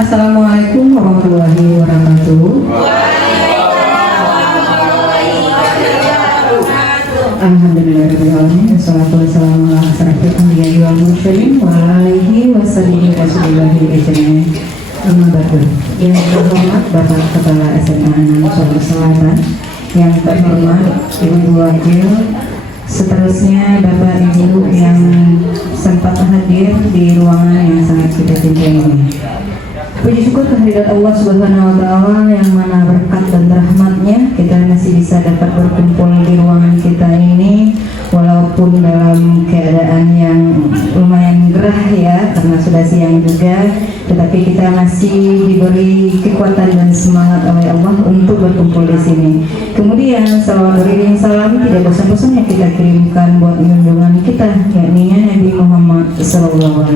Assalamualaikum warahmatullahi wabarakatuh. Alhamdulillahirrahmanirrahim. Wassalatu wassalamu ala asyrafil anbiya'i wal mursalin wa alihi wa sahbihi rasulillahi ajmain. Amma ba'du. Yang terhormat Bapak Kepala SMA 6 Solo Selatan, yang terhormat Ibu Wakil, seterusnya Bapak Ibu yang sempat hadir di ruangan yang sangat kita cintai ini. Puji syukur kehadirat Allah Subhanahu wa Ta'ala yang mana berkat dan rahmatnya kita masih bisa dapat berkumpul di ruangan kita ini, walaupun dalam keadaan yang lumayan gerah ya, karena sudah siang juga, tetapi kita masih diberi kekuatan dan semangat oleh Allah untuk berkumpul di sini. Kemudian salawat beriring salam tidak bosan-bosannya kita kirimkan buat junjungan kita, yakni Nabi Muhammad SAW.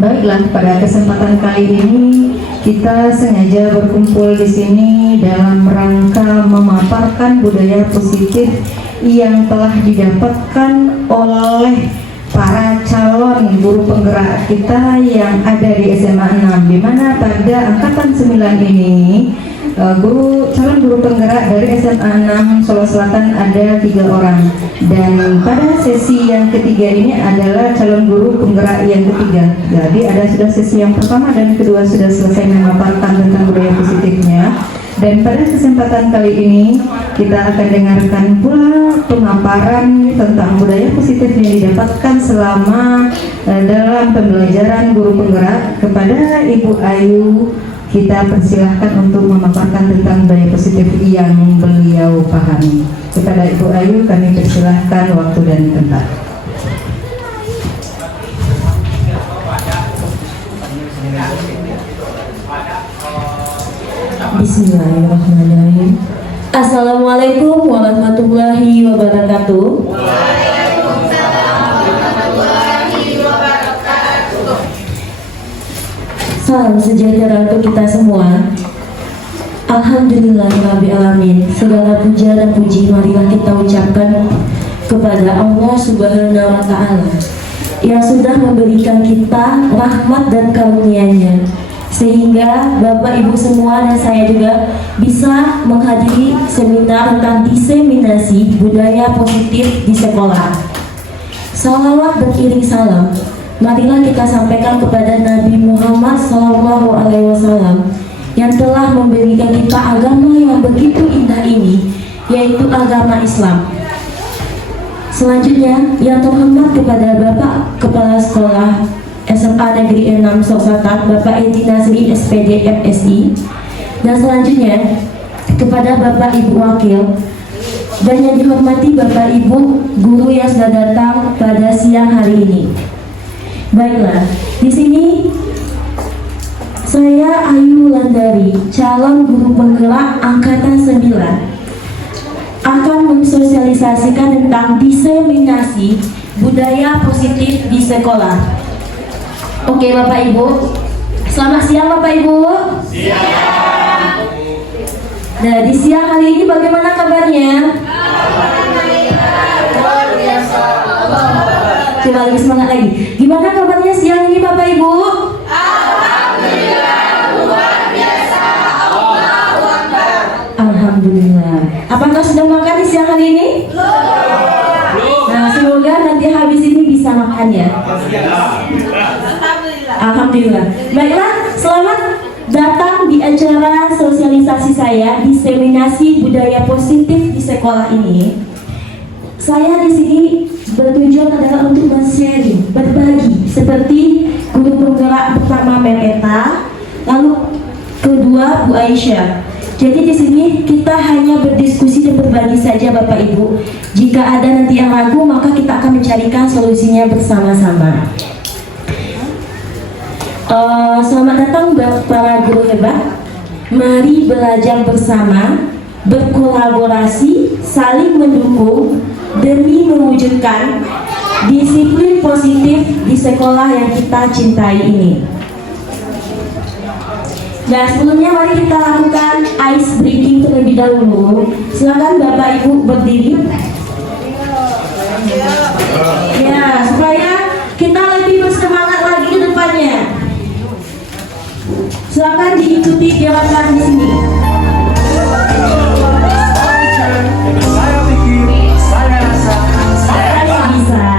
Baiklah, pada kesempatan kali ini kita sengaja berkumpul di sini dalam rangka memaparkan budaya positif yang telah didapatkan oleh para calon guru penggerak kita yang ada di SMA 6, di mana pada angkatan 9 ini calon guru penggerak dari SMA 6 Solo Selatan ada 3 orang, dan pada sesi yang ketiga ini adalah calon guru penggerak yang ketiga. Jadi ada sudah sesi yang pertama dan kedua sudah selesai memaparkan tentang budaya positifnya, dan pada kesempatan kali ini kita akan dengarkan pula pemaparan tentang budaya positif yang didapatkan selama dalam pembelajaran guru penggerak. Kepada Ibu Ayu kita persilahkan untuk memaparkan tentang budaya positif yang beliau pahami. Kepada Ibu Ayu kami persilahkan waktu dan tempat. Bismillahirrahmanirrahim. Assalamualaikum warahmatullahi wabarakatuh. Salam sejahtera untuk kita semua. Alhamdulillahirrahmanirrahim. Segala puja dan puji marilah kita ucapkan kepada Allah Subhanahu wa Ta'ala yang sudah memberikan kita rahmat dan karunia-Nya, sehingga Bapak Ibu semua dan saya juga bisa menghadiri seminar tentang diseminasi budaya positif di sekolah. Salawat beriring salam marilah kita sampaikan kepada Nabi Muhammad SAW yang telah memberikan kita agama yang begitu indah ini, yaitu agama Islam. Selanjutnya yang terhormat kepada Bapak Kepala Sekolah SMA Negeri 6 Solo Selatan, Bapak Edi Nazri SPD FSI, dan selanjutnya kepada Bapak Ibu Wakil, dan yang dihormati Bapak Ibu guru yang sudah datang pada siang hari ini. Baiklah, di sini saya Ayu Wulandari, calon guru penggerak angkatan 9, akan mensosialisasikan tentang diseminasi budaya positif di sekolah. Oke Bapak Ibu, selamat siang Bapak Ibu. Siang. Nah, di siang hari ini bagaimana kabarnya? Luar biasa. Coba lebih semangat lagi. Gimana kabarnya siang ini Bapak Ibu? Alhamdulillah, luar biasa. Allahu Akbar. Alhamdulillah. Apakah sudah makan di siang hari ini? Belum. Nah, semoga nanti habis ini bisa makan ya. Alhamdulillah. Baiklah, selamat datang di acara sosialisasi saya diseminasi budaya positif di sekolah ini. Saya di sini bertujuan adalah untuk men-sharing, berbagi, seperti guru penggerak pertama Memeta, lalu kedua Bu Aisyah. Jadi di sini kita hanya berdiskusi dan berbagi saja Bapak Ibu. Jika ada nanti yang ragu, maka kita akan mencarikan solusinya bersama-sama. Selamat datang para guru hebat. Mari belajar bersama, berkolaborasi, saling mendukung demi mewujudkan disiplin positif di sekolah yang kita cintai ini. Nah, sebelumnya mari kita lakukan ice breaking terlebih dahulu. Silakan Bapak Ibu berdiri. Ya, supaya kita lebih bersemangat lagi ke depannya. mengikuti gerakan di sini. Saya pikir, saya rasa, Saya bisa.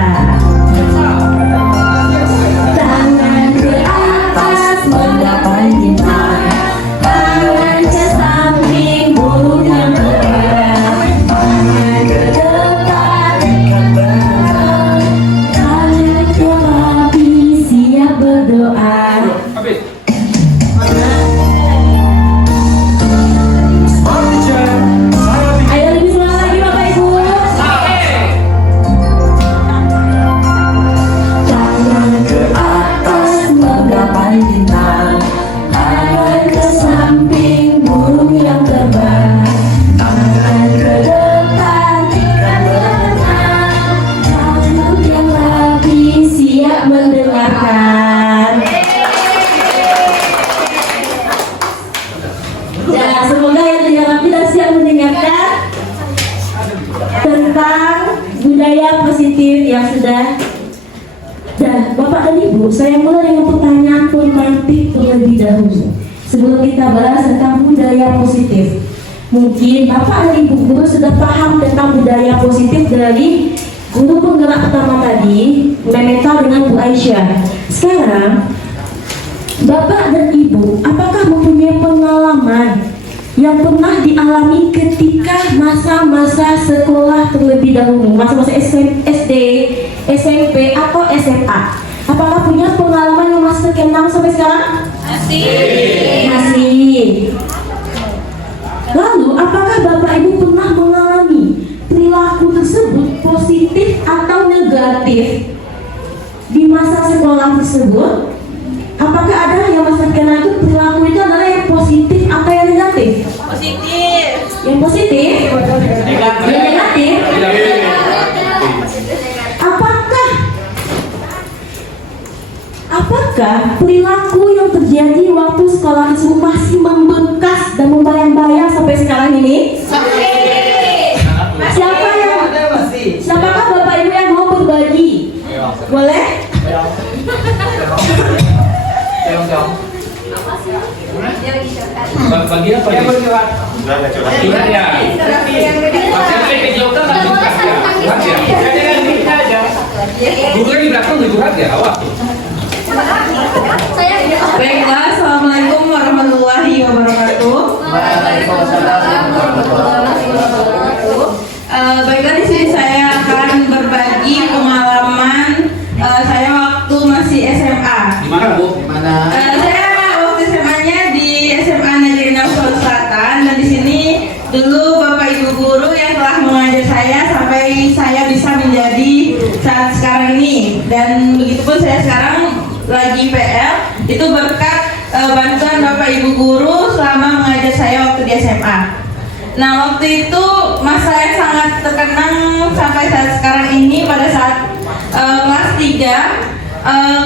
Tangan ke atas menggapai bintang, tangan ke samping burung yang terbang, tangan ke depan, tangan ke api siap berdoa. smart teacher. Saya pikir, Ayo lebih semangat lagi Bapak Ibu. Tangan ke atas menggapai bintang, tangan ke samping burung yang terbang, tangan ke depan ikan berenang, rambut yang rapi siap mendengarkan. Ya, semoga yang tidak rapi dan siap mendengarkan tentang budaya positif yang sudah. Dan Bapak dan Ibu, saya mulai dengan pertanyaan formatif terlebih dahulu sebelum kita bahas tentang budaya positif. Mungkin Bapak dan Ibu guru sudah paham tentang budaya positif dari guru penggerak pertama tadi, Memental dengan Bu Aisyah. Sekarang Bapak dan Ibu, apakah mempunyai pengalaman yang pernah dialami ketika masa-masa sekolah terlebih dahulu, masa-masa SD, SMP, atau SMA? Apakah punya pengalaman yang masih terkenang sampai sekarang? Masih. Lalu, apakah Bapak Ibu pernah mengalami perilaku tersebut positif atau negatif di masa sekolah tersebut? Apakah ada yang masih terkenang itu perilaku itu adalah yang positif atau yang negatif? Positif. Yang positif? Yang negatif? Apakah perilaku yang terjadi waktu sekolah tersebut masih membekas dan membayang-bayang sampai sekarang ini? Siapakah Bapak Ibu yang mau berbagi? Boleh? Bagi apa ya? Ingat ya. Sampai ke jauh kan langsung kasih ya. Gurunya di belakang tuh curhat ya, awak. Baiklah, assalamualaikum warahmatullahi wabarakatuh. Baiklah, di sini saya akan berbagi pengalaman saya waktu masih SMA. Di mana, Bu? Saya waktu SMA-nya di SMA Negeri 6 Sulawesi Selatan, dan di sini dulu Bapak Ibu guru yang telah mengajar saya sampai saya bisa menjadi saat sekarang ini. Dan begitupun saya sekarang lagi PR itu berkat bantuan Bapak Ibu guru selama mengajar saya waktu di SMA. Nah, waktu itu masa yang sangat terkenang sampai saat sekarang ini, pada saat kelas 3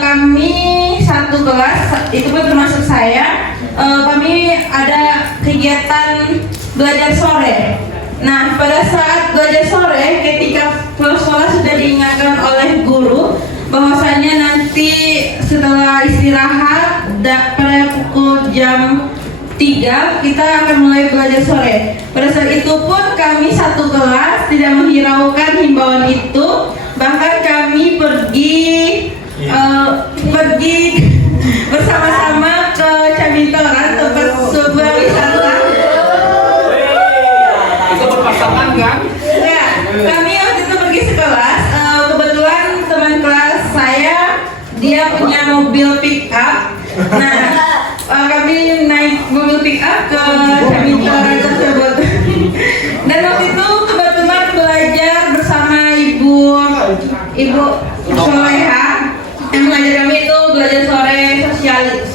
kami satu kelas, itu pun termasuk saya, kami ada kegiatan belajar sore. Nah, pada saat belajar sore, ketika pulang sekolah sudah diingatkan oleh guru bahwasanya nanti setelah istirahat pada pukul jam 3 kita akan mulai belajar sore. Pada saat itu pun kami satu kelas tidak menghiraukan himbauan itu, bahkan kami pergi bersama-sama ke Camintoran, tempat sebuah wisata. Itu berpasangan kan? Ya, kami waktu itu pergi sekelas. Kebetulan teman kelas saya dia punya mobil pick up. Nah, kami naik mobil pick up ke Camintoran tersebut. Dan waktu itu kebetulan belajar bersama Ibu Soleha yang mengajar kami itu belajar sore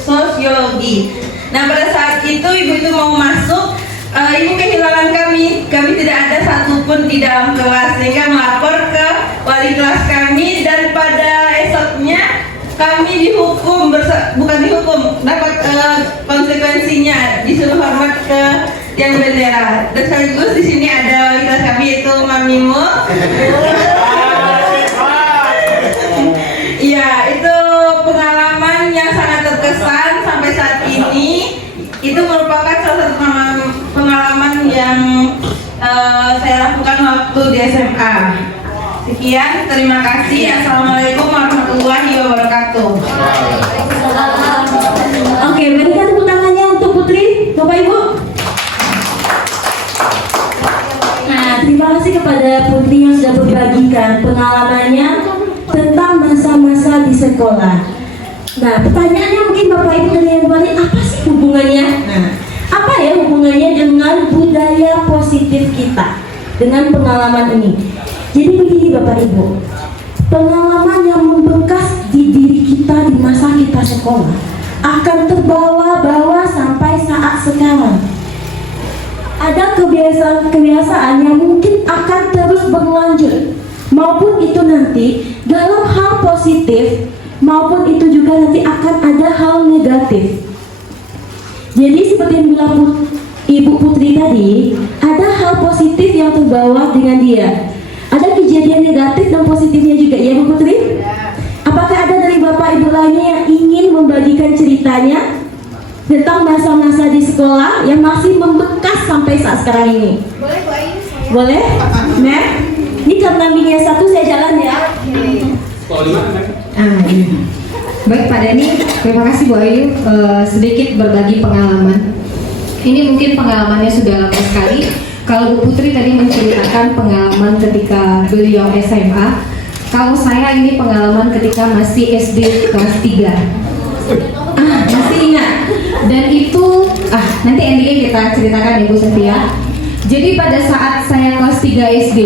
sosiologi. Nah, pada saat itu ibu itu mau masuk, ibu kehilangan kami tidak ada satupun di dalam kelas, sehingga melapor ke wali kelas kami, dan pada esoknya kami dihukum, bukan dihukum, dapat konsekuensinya, disuruh hormat ke tiang bendera. Dan sekaligus di sini ada wali kelas kami yaitu Mamimu. Iya, itu pengalaman yang sangat terkesan sampai saat ini. Itu waktu di SMA. Sekian, terima kasih. Assalamualaikum warahmatullahi wabarakatuh. Oke, berikan tepuk tangannya untuk Putri, Bapak Ibu. Nah, terima kasih kepada Putri yang sudah berbagikan pengalamannya tentang masa-masa di sekolah. Nah, pertanyaannya mungkin Bapak Ibu dan yang lain, apa sih hubungannya? Nah, apa ya hubungannya dengan budaya positif kita dengan pengalaman ini? Jadi begini Bapak Ibu, pengalaman yang membekas di diri kita di masa kita sekolah akan terbawa-bawa sampai saat sekarang. Ada kebiasaan-kebiasaan yang mungkin akan terus berlanjut, maupun itu nanti dalam hal positif, maupun itu juga nanti akan ada hal negatif. Jadi seperti yang bilang Ibu Putri tadi, ada hal positif yang terbawa dengan dia. Ada kejadian negatif dan positifnya juga, ya Bu Putri? Apakah ada dari Bapak Ibu lainnya yang ingin membagikan ceritanya tentang masa-masa di sekolah yang masih membekas sampai saat sekarang ini? Boleh Bu Ayu? Boleh? Nah, ini karena minggu satu saya jalan ya. Kalau di mana? Iya. Baik Pak Dani, terima kasih Bu Ayu sedikit berbagi pengalaman. Ini mungkin pengalamannya sudah lama sekali. Kalau Bu Putri tadi menceritakan pengalaman ketika beliau SMA, kalau saya ini pengalaman ketika masih SD kelas 3. Masih ingat. Dan itu, nanti endingnya kita ceritakan ya Bu Setia. Jadi pada saat saya kelas 3 SD,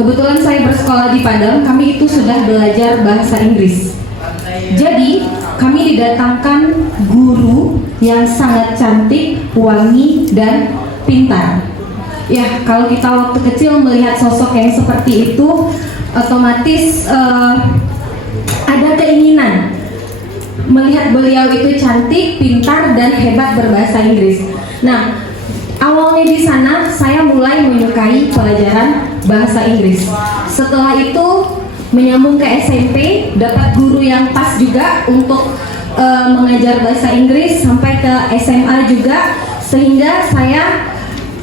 kebetulan saya bersekolah di Padang, kami itu sudah belajar bahasa Inggris. Jadi kami didatangkan guru yang sangat cantik, wangi, dan pintar. Ya, kalau kita waktu kecil melihat sosok yang seperti itu, otomatis ada keinginan melihat beliau itu cantik, pintar, dan hebat berbahasa Inggris. Nah, awalnya di sana saya mulai menyukai pelajaran bahasa Inggris. Setelah itu menyambung ke SMP, dapat guru yang pas juga untuk mengajar bahasa Inggris, sampai ke SMA juga, sehingga saya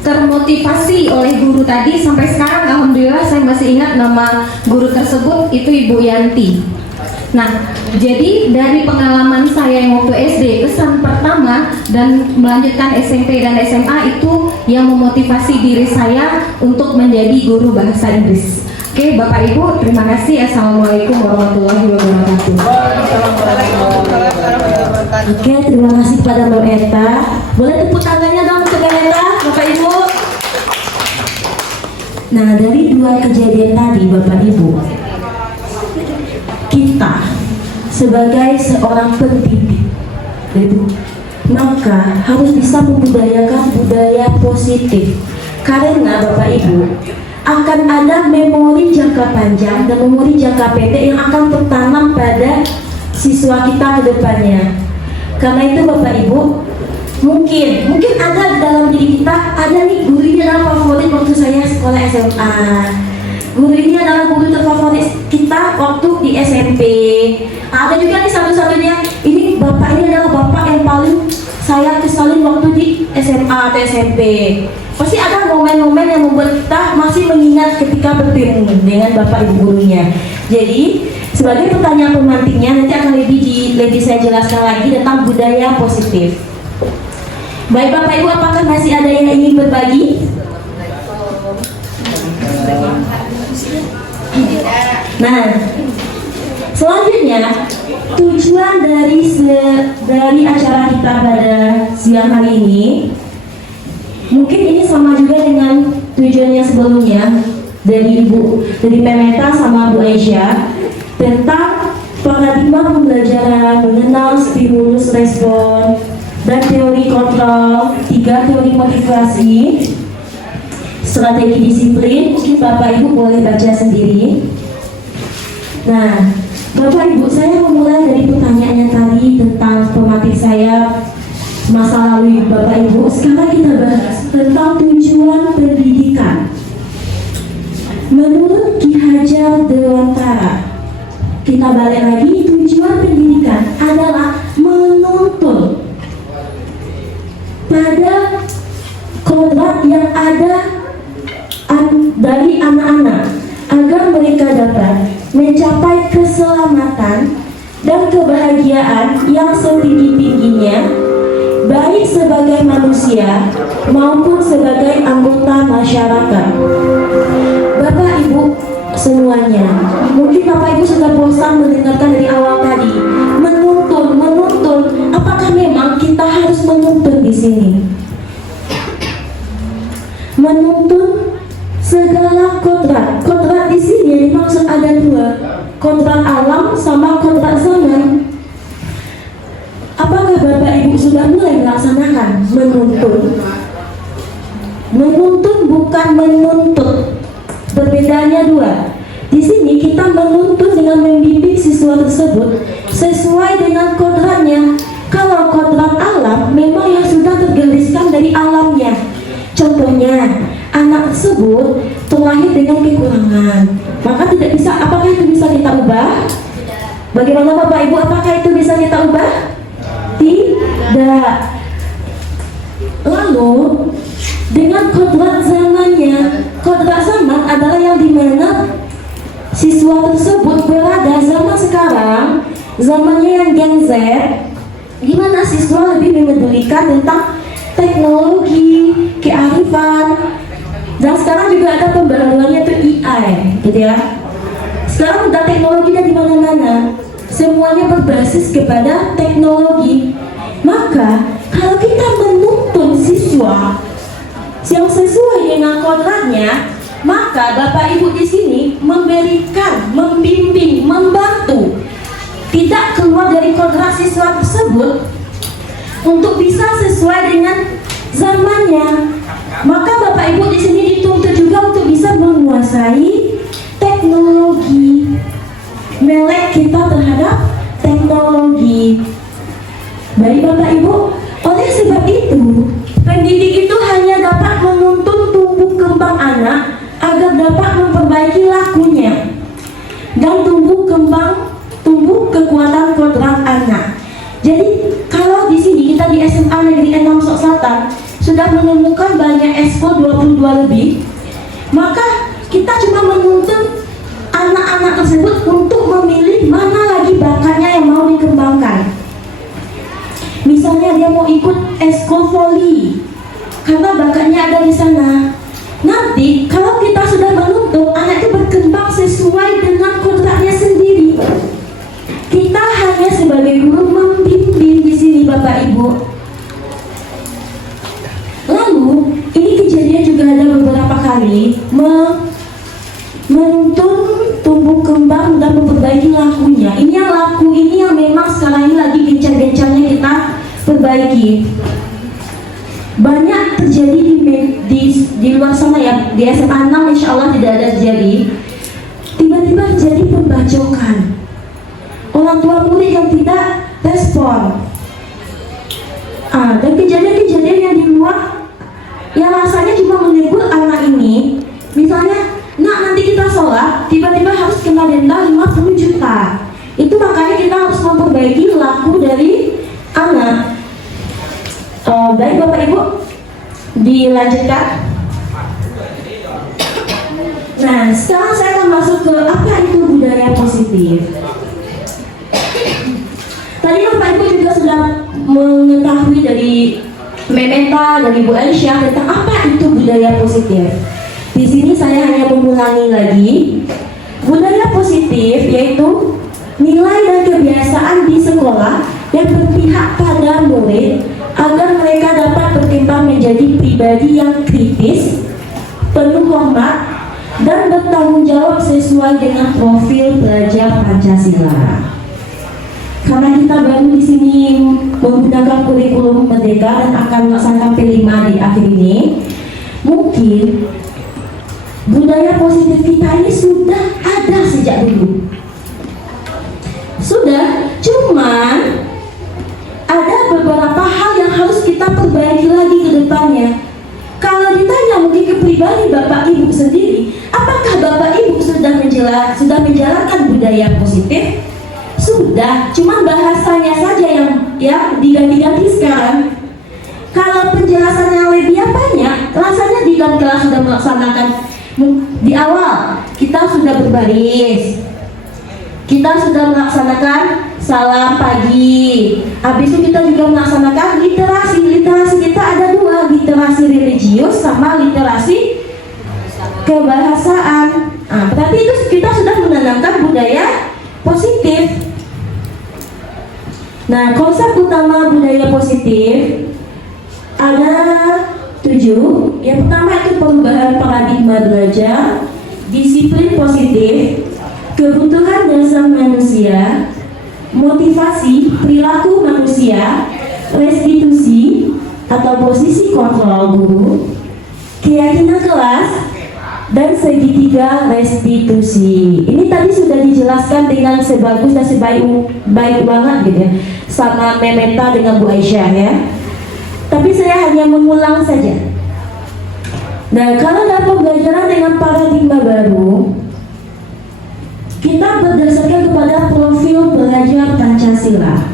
termotivasi oleh guru tadi. Sampai sekarang alhamdulillah saya masih ingat nama guru tersebut, itu Ibu Yanti. Nah, jadi dari pengalaman saya yang waktu SD, kesan pertama dan melanjutkan SMP dan SMA itu yang memotivasi diri saya untuk menjadi guru bahasa Inggris. Oke, Bapak Ibu, terima kasih. Assalamualaikum warahmatullahi wabarakatuh. Oke, terima kasih kepada Mbak Eta. Boleh tepuk tangannya dong untuk Mbak Eta, Bapak Ibu. Nah, dari dua kejadian tadi Bapak Ibu, kita sebagai seorang pendidik, maka harus bisa membudayakan budaya positif. Karena Bapak Ibu akan ada memori jangka panjang dan memori jangka pendek yang akan tertanam pada siswa kita ke depannya. Karena itu Bapak Ibu, mungkin ada dalam diri kita, ada nih guru ini adalah favorit waktu saya sekolah SMA. Guru ini adalah guru terfavorit kita waktu di SMP. Ada juga nih satu-satunya, ini bapak ini adalah bapak yang paling saya kesalin waktu di SMA atau SMP. Pasti ada momen-momen yang membuat kita masih mengingat ketika bertemu dengan bapak ibu gurunya. Jadi sebagai pertanyaan pemantiknya, nanti akan lebih saya jelaskan lagi tentang budaya positif. Baik Bapak Ibu, apakah masih ada yang ingin berbagi? Nah, selanjutnya tujuan dari acara kita pada siang hari ini, mungkin ini sama juga dengan tujuannya sebelumnya dari Memeta sama Bu Aisyah, tentang paradigma pembelajaran, mengenal stimulus respon dan teori kontrol, 3 teori motivasi, strategi disiplin. Mungkin Bapak Ibu boleh baca sendiri. Nah, Bapak Ibu, saya memulai dari pertanyaan yang tadi tentang pematik saya masa lalu Bapak Ibu. Sekarang kita bahas tentang tujuan pendidikan. Menurut Ki Hajar Dewantara, kita balik lagi, tujuan pendidikan adalah menuntun pada kodrat yang ada dari anak mencapai keselamatan dan kebahagiaan yang setinggi-tingginya, baik sebagai manusia maupun sebagai anggota masyarakat. Bapak Ibu semuanya, mungkin Bapak Ibu sudah bosan mendengarkan dari awal tadi, menuntun. Apakah memang kita harus menuntun di sini? Menuntun segala kodrat di sini dimaksud ada dua, kodrat alam sama kodrat zaman. Apakah Bapak Ibu sudah mulai melaksanakan menuntun? Menuntun bukan menuntut, perbedaannya dua. Di sini kita menuntun dengan membimbing siswa tersebut sesuai dengan kodratnya. Kalau kodrat alam memang yang sudah tergariskan dari alamnya. Contohnya, anak tersebut terlahir dengan kekurangan, maka tidak bisa. Apakah itu bisa kita ubah? Bagaimana Bapak Ibu? Apakah itu bisa kita ubah? Tidak. Lalu dengan kodrat zamannya, kodrat zaman adalah yang dimana siswa tersebut berada zaman sekarang, zamannya yang Gen Z, di mana siswa lebih memedulikan tentang teknologi, kearifan, dan sekarang juga ada pembaruannya itu AI, gitu ya. Sekarang udah teknologinya di mana-mana, semuanya berbasis kepada teknologi. Maka kalau kita menuntun siswa yang sesuai dengan kodratnya, maka Bapak Ibu di sini memberikan, membimbing, membantu, tidak keluar dari kodrat siswa tersebut untuk bisa sesuai dengan zamannya. Maka Bapak Ibu di sini dituntut juga untuk bisa menguasai teknologi, melek kita terhadap teknologi. Baik Bapak Ibu, oleh sebab itu pendidik itu hanya dapat menuntun tumbuh kembang anak agar dapat memperbaiki lakunya dan tumbuh kekuatan kodrat anak. Jadi kalau di sini kita di SMA Negeri 6 Sok Selatan sudah menemukan banyak ekspor 22 lebih, maka kita cuma menuntun anak-anak tersebut untuk memilih mana lagi bakatnya yang mau dikembangkan. Misalnya dia mau ikut ekskul voli karena bakatnya ada di sana. Nanti kalau kita sudah menuntut anak itu berkembang sesuai dengan kodratnya sendiri, kita hanya sebagai guru membimbing di sini Bapak Ibu. Lalu ini kejadian juga ada beberapa kali menuntun tumbuh kembang dan memperbaiki lakunya. Ini yang laku ini yang memang sekarang ini lagi gencar-gencarnya kita perbaiki. Banyak terjadi di luar sana ya, di SMA 6 insya Allah tidak ada terjadi. Tiba-tiba terjadi pembacokan, orang tua murid yang tidak respon. Dan kejadian-kejadian yang di luar yang rasanya cuma menegur anak ini. Misalnya, nak nanti kita sholat, tiba-tiba harus kena denda 50 juta. Itu makanya kita harus memperbaiki laku dari anak. Baik Bapak Ibu, dilanjutkan. Nah, sekarang saya akan masuk ke apa itu budaya positif. Tadi Bapak Ibu juga sudah mengetahui dari Memeta, dari Bu Aisyah tentang apa itu budaya positif. Di sini saya hanya mengulangi lagi. Budaya positif yaitu nilai dan kebiasaan di sekolah yang berpihak pada murid agar mereka dapat berkembang menjadi pribadi yang kritis, penuh hormat, dan bertanggung jawab sesuai dengan profil pelajar Pancasila. Karena kita baru di sini menggunakan kurikulum Merdeka dan akan melaksanakan P5 di akhir ini, mungkin budaya positif kita ini sudah ada sejak dulu. Sudah, cuman ada beberapa hal yang harus kita perbaiki lagi ke depannya. Kalau ditanya mungkin ke pribadi Bapak Ibu sendiri, apakah Bapak Ibu sudah menjalankan budaya positif? Sudah, cuman bahasanya saja yang diganti-ganti sekarang. Kalau penjelasannya lebih banyak, rasanya di dalam kelas sudah melaksanakan. Di awal kita sudah berbaris, kita sudah melaksanakan salam pagi. Habis itu kita juga melaksanakan literasi. Literasi kita ada dua, literasi religius sama literasi kebahasaan. Berarti itu kita sudah menanamkan budaya positif. Nah, konsep utama budaya positif ada 7. Yang pertama itu perubahan paradigma belajar, disiplin positif, kebutuhan dasar manusia, motivasi perilaku manusia, restitusi atau posisi kontrol guru, keyakinan kelas, dan segitiga restitusi. Ini tadi sudah dijelaskan dengan sebagus dan sebaik banget gitu ya, sama Memeta dengan Bu Aisyah ya. Tapi saya hanya mengulang saja. Nah, kalau dalam pembelajaran dengan paradigma baru, kita berdasarkan kepada profil belajar Pancasila.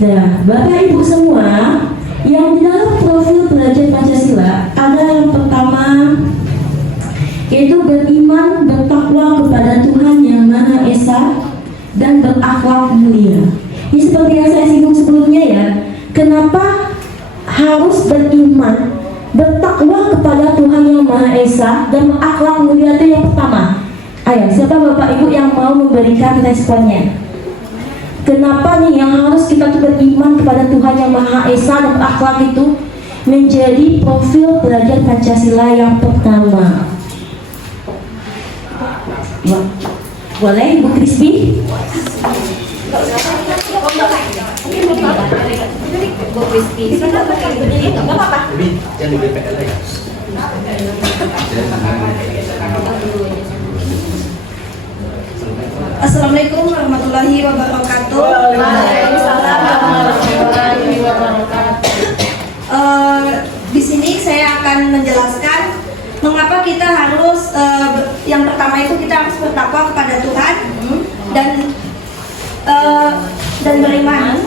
Nah, Bapak Ibu semua, yang di dalam profil belajar Pancasila ada yang pertama, yaitu beriman, bertakwa kepada Tuhan Yang Maha Esa dan berakhlak mulia. Ini seperti yang saya singgung sebelumnya ya. Kenapa harus beriman, bertakwa kepada Tuhan Yang Maha Esa dan berakhlak mulia itu yang pertama? Ayo, siapa Bapak Ibu yang mau memberikan responnya? Kenapa nih yang harus kita tuh beriman kepada Tuhan Yang Maha Esa dan berakhlak itu menjadi profil belajar Pancasila yang pertama? Boleh Bu Krispi? Assalamualaikum warahmatullahi wabarakatuh. Di sini saya akan menjelaskan mengapa kita harus yang pertama itu kita harus bertakwa kepada Tuhan dan beriman.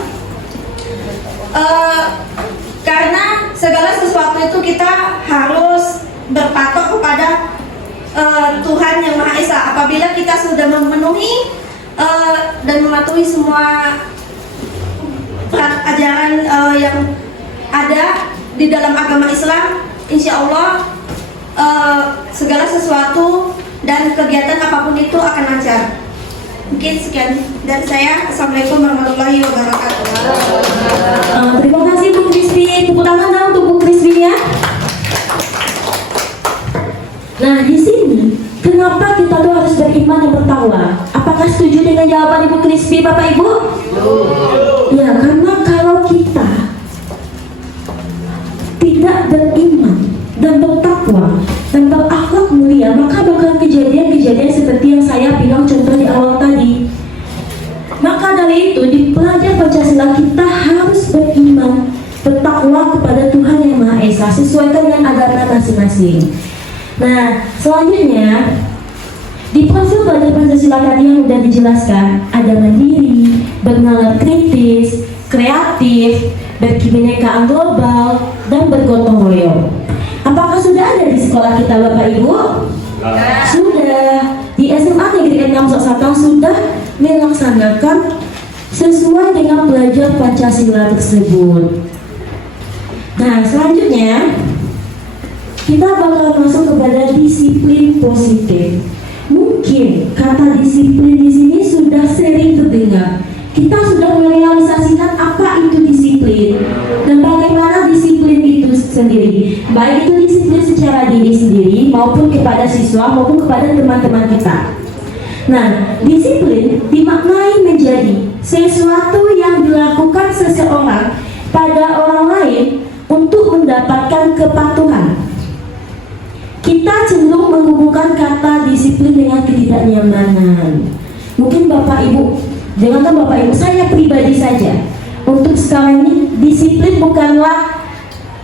Karena segala sesuatu itu kita harus berpatok kepada Tuhan Yang Maha Esa. Apabila kita sudah memenuhi dan mematuhi semua ajaran yang ada di dalam agama Islam, insya Allah segala sesuatu dan kegiatan apapun itu akan lancar. Mungkin sekian dari saya. Assalamualaikum warahmatullahi wabarakatuh. Terima kasih Bu Krispi. Tepuk tangan dong untuk Bu Krispi ya. Nah, di sini kenapa kita tuh harus beriman dan bertakwa? Apakah setuju dengan jawaban Ibu Krispi, Bapak Ibu? Ya, karena kalau kita tidak beriman dan bertakwa dan berakhlak mulia, maka bakal kejadian-kejadian seperti yang saya bilang contoh di awal tadi. Maka dari itu di pelajar Pancasila kita harus beriman, bertakwa kepada Tuhan Yang Maha Esa sesuaikan dengan agama masing-masing. Nah, selanjutnya di profil belajar Pancasila tadi yang sudah dijelaskan, ada mandiri, bernalar kritis, kreatif, berkebinekaan global, dan bergotong royong. Apakah sudah ada di sekolah kita Bapak Ibu? Sudah. Di SMA Negeri 6 Selatan sudah melaksanakan sesuai dengan belajar Pancasila tersebut. Nah, selanjutnya kita bakal masuk kepada disiplin positif. Mungkin kata disiplin di sini sudah sering terdengar. Kita sudah merealisasikan apa itu disiplin dan bagaimana disiplin itu sendiri. Baik itu disiplin secara diri sendiri maupun kepada siswa maupun kepada teman-teman kita. Nah, disiplin dimaknai menjadi sesuatu yang dilakukan seseorang pada orang lain untuk mendapatkan kepatuhan. Kita cenderung menghubungkan kata disiplin dengan ketidaknyamanan. Mungkin Bapak Ibu, jangankan Bapak Ibu, saya pribadi saja. Untuk sekarang ini disiplin bukanlah,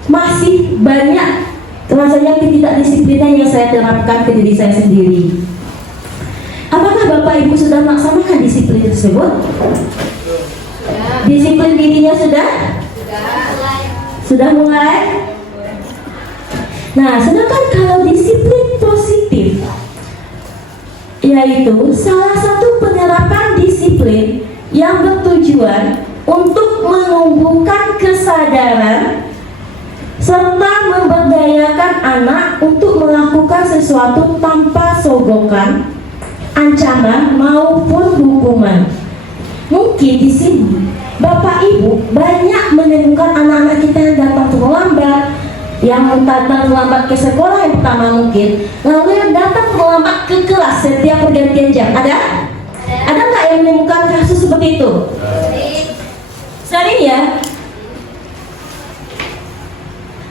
masih banyak rasanya ketidakdisiplinan yang saya terapkan ke diri saya sendiri. Apakah Bapak Ibu sudah melaksanakan disiplin tersebut? Disiplin dirinya sudah? Sudah mulai? Nah, sedangkan kalau disiplin positif, yaitu salah satu penerapan disiplin yang bertujuan untuk menumbuhkan kesadaran serta memberdayakan anak untuk melakukan sesuatu tanpa sogokan, ancaman maupun hukuman. Mungkin di sini Bapak Ibu banyak menemukan anak-anak kita yang datang terlambat, yang datang terlambat ke sekolah yang pertama mungkin, lalu yang datang terlambat ke kelas setiap pergantian jam. Ada? Ada nggak yang menemukan kasus seperti itu? Sering ya?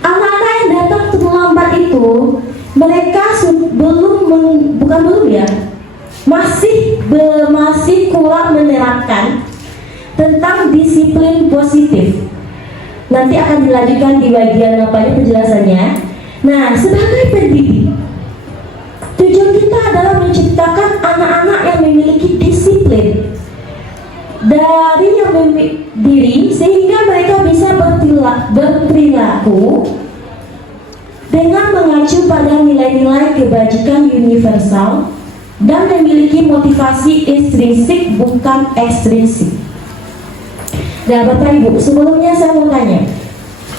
Anak-anak yang datang terlambat itu, mereka masih kurang menerapkan tentang disiplin positif. Nanti akan dilanjutkan di bagian penjelasannya. Nah, sebagai pendidik, tujuan kita adalah menciptakan anak-anak yang memiliki disiplin dari yang diri, sehingga mereka bisa berperilaku dengan mengacu pada nilai-nilai kebajikan universal dan memiliki motivasi intrinsik bukan ekstrinsik. Nah, Bapak Ibu, sebelumnya saya mau tanya,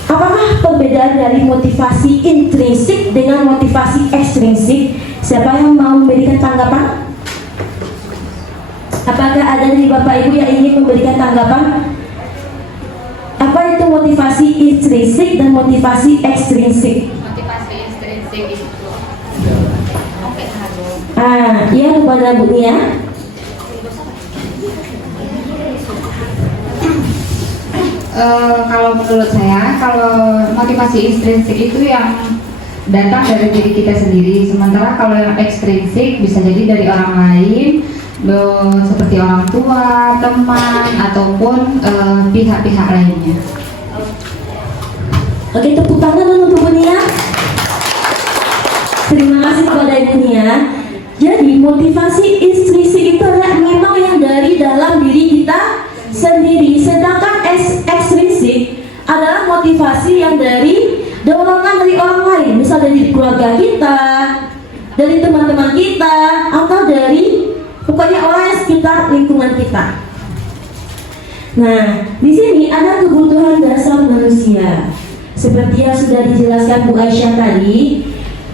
apakah perbedaan dari motivasi intrinsik dengan motivasi ekstrinsik? Siapa yang mau memberikan tanggapan? Apakah ada dari Bapak Ibu yang ingin memberikan tanggapan? Apa itu motivasi intrinsik dan motivasi ekstrinsik? Motivasi intrinsik itu Ya, kepada Bu Nia. Kalau menurut saya, kalau motivasi intrinsik itu yang datang dari diri kita sendiri, sementara kalau yang ekstrinsik bisa jadi dari orang lain, seperti orang tua, teman, ataupun pihak-pihak lainnya. Oke, tepuk tangan untuk Bu Nia. Terima kasih kepada Ibu Nia. Jadi motivasi intrinsik itu adalah memang yang dari dalam diri kita sendiri, sedangkan ekstrinsik adalah motivasi yang dari dorongan dari orang lain, misal dari keluarga kita, dari teman-teman kita, atau dari pokoknya orang yang sekitar lingkungan kita. Nah, di sini ada kebutuhan dasar manusia. Seperti yang sudah dijelaskan Bu Aisyah tadi,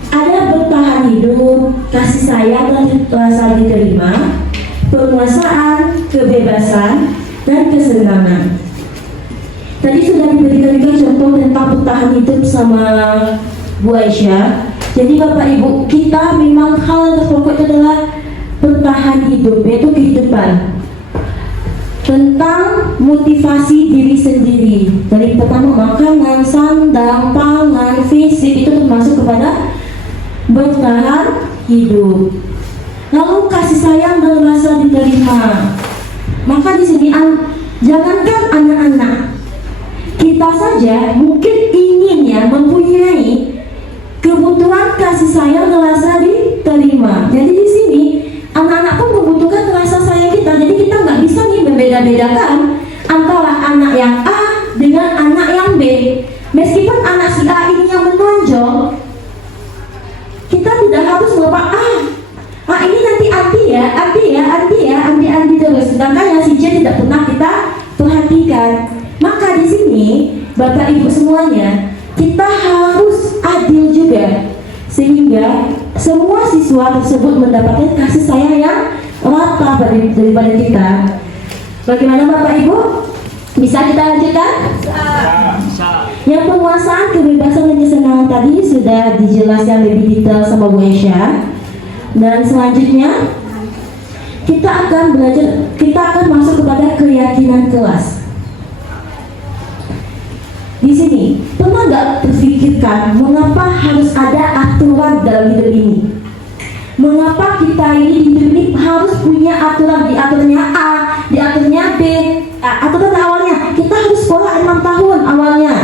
ada bertahan hidup, kasih sayang dan rasa diterima, penguasaan, kebebasan, dan kesenangan. Tadi sudah diberikan juga contoh tentang bertahan hidup sama Bu Aisyah. Jadi Bapak Ibu, kita memang hal terpokok itu adalah bertahan hidup, yaitu kehidupan. Tentang motivasi diri sendiri, dari pertama makanan, sandang, pangan, fisik, itu termasuk kepada bertahan hidup. Lalu kasih sayang dan rasa diterima. Maka di sini jangankan anak-anak, kita saja mungkin ingin ya mempunyai kebutuhan kasih sayang dan rasa diterima. Jadi di sini anak-anak pun membutuhkan rasa sayang kita. Jadi kita nggak bisa nih membeda-bedakan antara anak yang A dengan anak yang B. Meskipun anak si A ini yang menonjol, kita tidak harus lupa ini nanti anti terus. Sedangkan yang si J tidak pernah kita perhatikan. Maka di sini Bapak Ibu semuanya, kita harus adil juga, sehingga semua siswa tersebut mendapatkan kasih sayang yang rata daripada kita. Bagaimana Bapak Ibu? Bisa kita lanjutkan? Yang penguasaan, kebebasan dan kesenangan tadi sudah dijelaskan lebih detail sama Bu Aisyah. Dan selanjutnya kita akan masuk kepada keyakinan kelas. Di sini pernah nggak terfikirkan mengapa harus ada aturan dalam hidup ini? Mengapa kita ini di hidup ini harus punya aturan, diaturnya A, diaturnya B, aturan awalnya kita harus sekolah 6 tahun awalnya.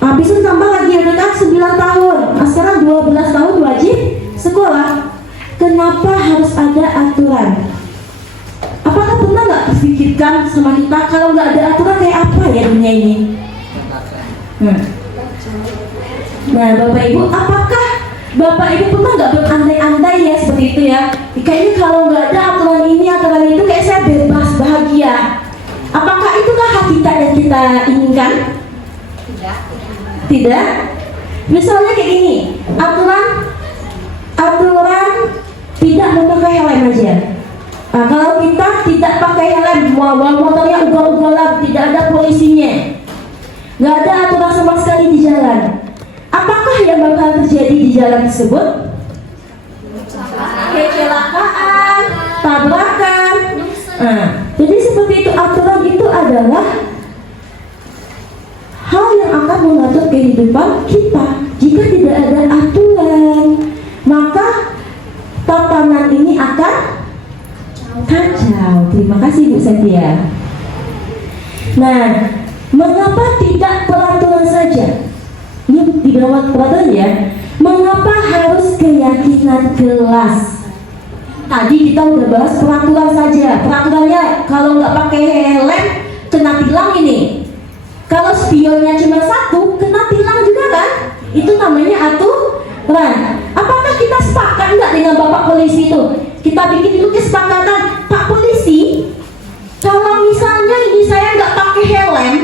Habis itu tambah lagi kan 9 tahun. Nah, sekarang 12 tahun wajib sekolah. Kenapa harus ada aturan? Apakah pernah nggak terfikirkan sama kita kalau nggak ada aturan kayak apa ya dunia ini? Nah Bapak Ibu, apakah Bapak Ibu pernah nggak berandai-andai ya seperti itu ya? Kayaknya kalau nggak ada aturan ini, aturan itu, kayak saya bebas, bahagia. Apakah itukah hakikat yang kita inginkan? Tidak. Misalnya kayak gini, aturan tidak memakai helm aja. Nah, kalau kita tidak pakai helm, motornya ugal-ugalan, tidak ada polisinya, nggak ada aturan sama sekali di jalan. Apakah yang bakal terjadi di jalan tersebut? Kecelakaan, tabrakan. Nah, jadi seperti itu, aturan itu adalah hal yang akan mengatur kehidupan kita. Jika tidak ada aturan, maka tatanan ini akan kacau. Terima kasih Bu Setia. Nah, mengapa tidak peraturan saja? Ini di bawah peraturan ya. Mengapa harus keyakinan kelas? Tadi kita udah bahas peraturan saja. Peraturannya kalau nggak pakai helm kena tilang ini. Kalau spionnya cuma satu kena tilang juga kan? Itu namanya aturan. Apakah kita sepakat nggak dengan Bapak Polisi itu? Kita bikin dulu kesepakatan, Pak Polisi, kalau misalnya ini saya nggak pakai helm,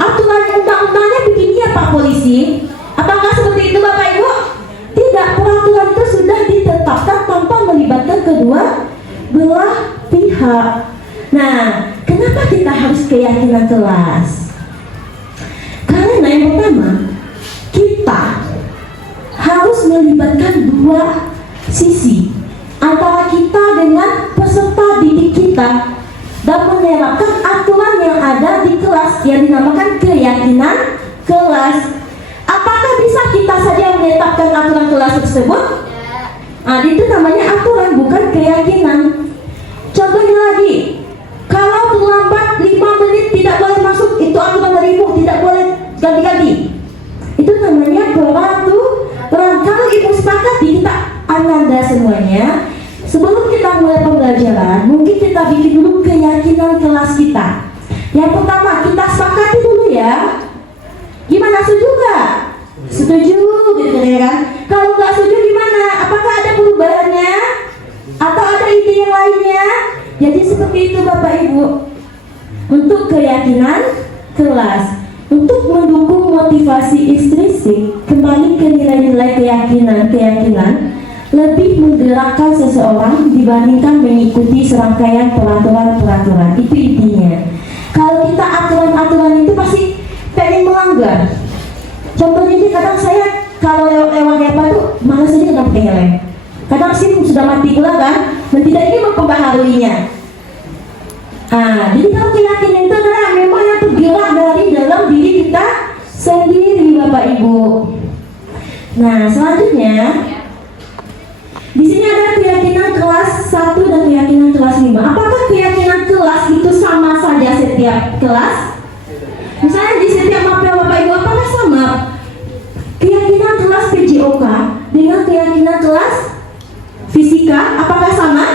aturan undang-undangnya begini ya Pak Polisi. Apakah seperti itu Bapak Ibu? Tidak, peraturan itu sudah ditetapkan tanpa melibatkan kedua belah pihak. Nah, kenapa kita harus keyakinan kelas? Karena yang pertama, kita harus melibatkan dua sisi antara kita dengan peserta didik kita dan menerapkan aturan yang ada di kelas yang dinamakan keyakinan kelas. Apakah bisa kita saja menetapkan aturan kelas tersebut? Nah, itu namanya aturan, bukan keyakinan. Contohnya lagi, kalau terlambat 5 menit tidak boleh masuk, itu aturan dari Ibu, tidak boleh ganti-ganti. Itu namanya peraturan. Kalau Ibu sepakati, kita ananda semuanya. Sebelum kita mulai pembelajaran, mungkin kita bikin dulu keyakinan kelas kita. Yang pertama, kita sepakati dulu ya. Gimana, setuju nggak? Setuju, gitu kan? Kalau nggak setuju gimana? Apakah ada perubahannya? Atau ada ide yang lainnya? Jadi seperti itu Bapak Ibu. Untuk keyakinan kelas, untuk mendukung motivasi intrinsik, kembali ke nilai-nilai keyakinan lebih menggerakkan seseorang dibandingkan mengikuti serangkaian peraturan-peraturan. Itu intinya. Kalau kita aturan-aturan itu pasti pengen melanggar. Contohnya ini, kadang saya kalau lewat apa tuh malas aja nggak pakai helm. Kadang SIM sudah mati pula kan, dan tidak ingin mempengaruhinya. Jadi kalau keyakinan itu adalah memang yang tergerak dari dalam diri kita sendiri Bapak Ibu. Nah, selanjutnya di sini ada keyakinan kelas 1 dan keyakinan kelas 5. Apakah keyakinan kelas itu sama saja setiap kelas? Misalnya di setiap mapel Bapak Ibu, apakah sama keyakinan kelas PJOK dengan keyakinan kelas fisika? Apakah sama?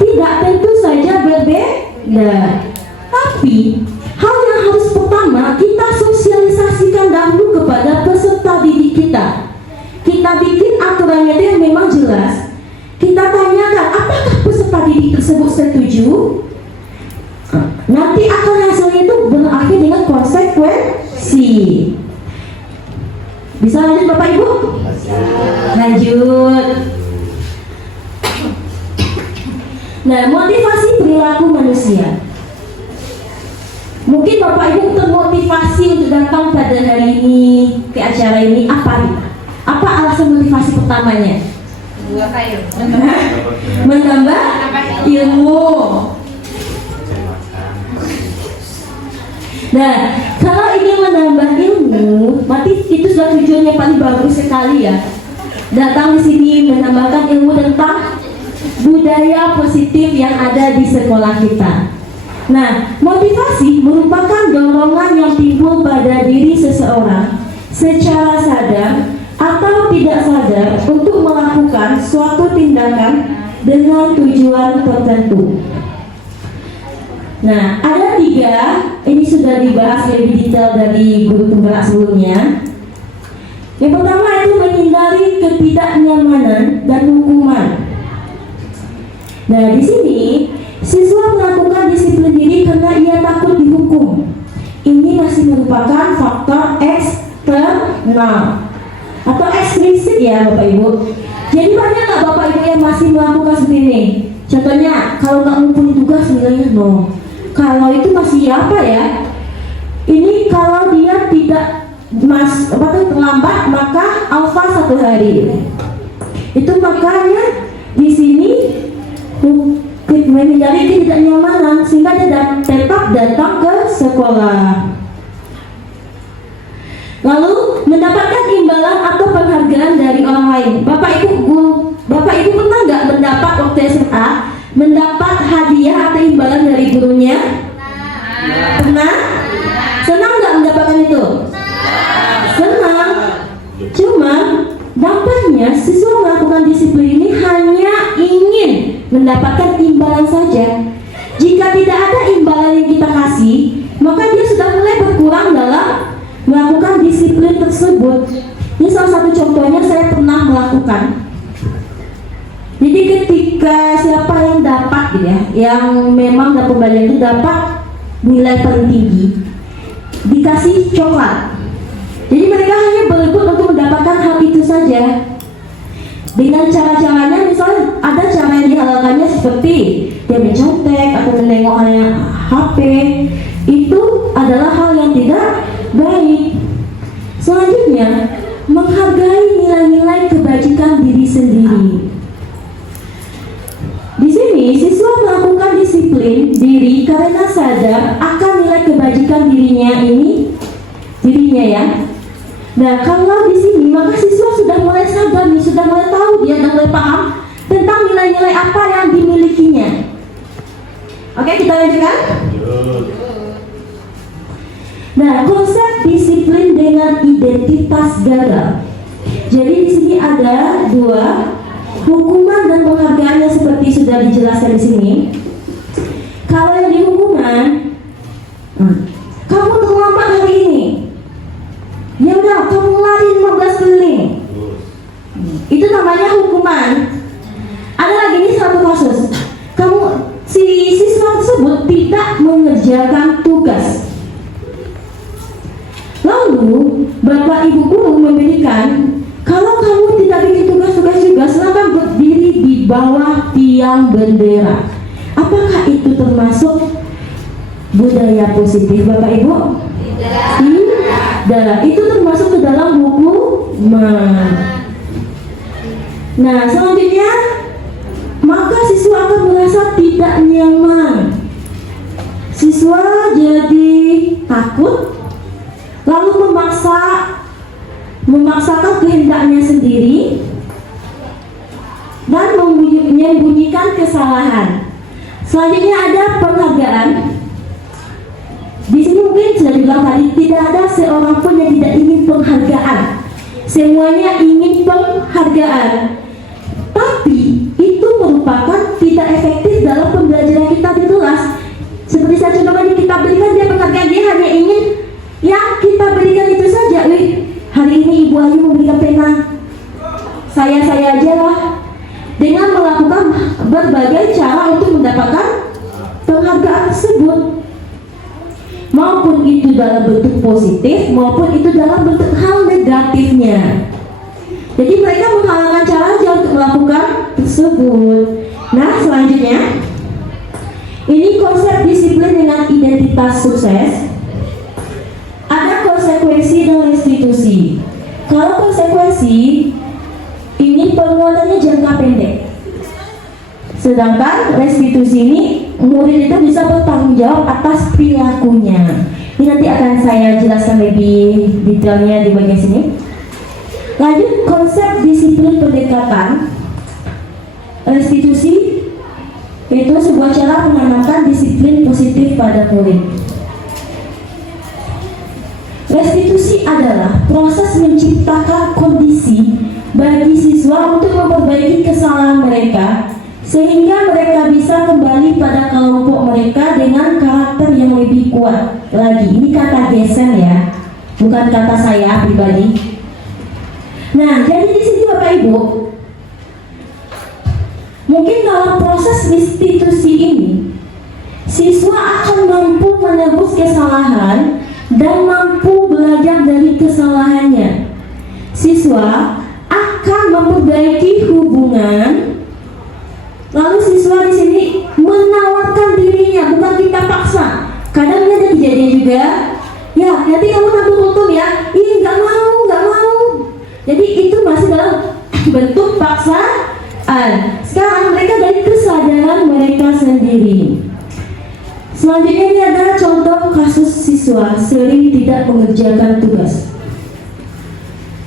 Tidak, tentu saja berbeda. Tapi hal yang harus pertama kita sosialisasikan dahulu kepada peserta didik kita. Kita bikin aturannya itu yang memang jelas. Kita tanyakan, apakah peserta didik tersebut setuju? Nanti akan hasilnya itu berakhir dengan konsekuensi. Bisa lanjut Bapak Ibu? Lanjut. Nah, motivasi perilaku manusia. Mungkin Bapak Ibu termotivasi untuk datang pada hari ini ke acara ini apa? Apa alasan motivasi pertamanya? Menambah ilmu. Nah, kalau ingin menambah ilmu, berarti itu sudah tujuannya paling bagus sekali ya. Datang di sini menambahkan ilmu tentang budaya positif yang ada di sekolah kita. Nah, motivasi merupakan dorongan yang timbul pada diri seseorang secara sadar atau tidak sadar untuk melakukan suatu tindakan dengan tujuan tertentu. Nah, ada 3, ini sudah dibahas lebih detail dari guru penggerak sebelumnya. Yang pertama itu menghindari ketidaknyamanan dan hukuman. Nah, di sini siswa melakukan disiplin diri karena ia takut dihukum. Ini masih merupakan faktor eksternal atau ekstrinsik ya Bapak Ibu. Jadi banyak nggak Bapak Ibu yang masih melakukan seperti ini? Contohnya kalau nggak ngumpulin tugas nilainya no. Kalau itu masih apa ya? Ini kalau dia tidak terlambat maka alfa 1 hari. Itu makanya di sini menghindari ketidaknyamanan sehingga dia tetap datang ke sekolah. Lalu mendapatkan imbalan atau penghargaan dari orang lain. Bapak Ibu pernah nggak mendapat waktu SMA mendapat hadiah atau imbalan dari gurunya? Pernah? Senang nggak mendapatkan itu? Senang. Cuma dampaknya siswa melakukan disiplin ini hanya ingin mendapatkan imbalan saja. Jika tidak ada imbalan yang kita kasih, maka dia sudah mulai berkurang dalam melakukan disiplin tersebut. Ini salah satu contohnya saya pernah melakukan. Jadi ketika siapa yang dapat gitu ya, yang memang dapat pembelajaran itu dapat nilai paling tinggi, dikasih coklat. Jadi mereka hanya berebut untuk mendapatkan hal itu saja. Dengan cara-caranya, misalnya ada cara yang dihalalkannya seperti dia mencontek atau menengok HP, itu adalah hal yang tidak baik. Selanjutnya, menghargai nilai-nilai kebajikan diri sendiri. Di sini siswa melakukan disiplin diri karena sadar akan nilai kebajikan dirinya ya. Nah, kalau di sini maka siswa sudah mulai sadar nih, sudah mulai tahu, dia sudah mulai paham tentang nilai-nilai apa yang dimilikinya. Oke, kita lanjutkan. Nah, konsep disiplin dengan identitas gagal. Jadi di sini ada 2, hukuman dan penghargaan yang seperti sudah dijelaskan di sini. Kalau yang di hukuman, kamu terlambat hari ini. Ya udah, kamu lari 15 keliling. Itu namanya hukuman. Ada lagi nih satu kasus. Si siswa tersebut tidak mengerjakan tugas. Lalu Bapak Ibu guru memberikan, kalau kamu tidak bikin tugas-tugas juga, silakan berdiri di bawah tiang bendera. Apakah itu termasuk budaya positif Bapak Ibu? Tidak. Itu termasuk ke dalam hukuman. Nah, selanjutnya maka siswa akan merasa tidak nyaman. Siswa jadi takut, lalu memaksakan kehendaknya sendiri dan menyembunyikan kesalahan. Selanjutnya ada penghargaan. Di sini mungkin sudah dibilang tadi, tidak ada seorang pun yang tidak ingin penghargaan. Semuanya ingin penghargaan. Tapi itu merupakan tidak efektif dalam pembelajaran kita di kelas. Seperti saya contohkan, kita berikan dia penghargaan, dia hanya ingin yang kita berikan itu saja. Hari ini Ibu Ayu memberikan pena, saya aja lah. Dengan melakukan berbagai cara untuk mendapatkan penghargaan tersebut, maupun itu dalam bentuk positif maupun itu dalam bentuk hal negatifnya. Jadi mereka menghalalkan cara aja untuk melakukan tersebut. Nah, selanjutnya ini konsep disiplin dengan identitas sukses. Ada konsekuensi dan restitusi. Kalau konsekuensi ini penguatannya jangka pendek, sedangkan restitusi ini murid itu bisa bertanggung jawab atas perilakunya. Ini nanti akan saya jelaskan lebih detailnya di bagian sini. Lanjut, konsep disiplin pendekatan restitusi itu sebuah cara menanamkan disiplin positif pada murid. Restitusi adalah proses menciptakan kondisi bagi siswa untuk memperbaiki kesalahan mereka sehingga mereka bisa kembali pada kelompok mereka dengan karakter yang lebih kuat lagi. Ini kata Gesen ya, bukan kata saya pribadi. Nah, jadi di sini Bapak Ibu, mungkin dalam proses restitusi ini, siswa akan mampu menebus kesalahan dan mampu belajar dari kesalahannya. Siswa akan memperbaiki hubungan. Lalu siswa di sini menawarkan dirinya, bukan kita paksa. Kadang ada kejadian juga, ya nanti kamu nabung hukum ya, ih nggak mau. Jadi itu masih dalam bentuk paksaan. Sekarang mereka dari kesadaran mereka sendiri. Selanjutnya ini adalah contoh kasus siswa sering tidak mengerjakan tugas.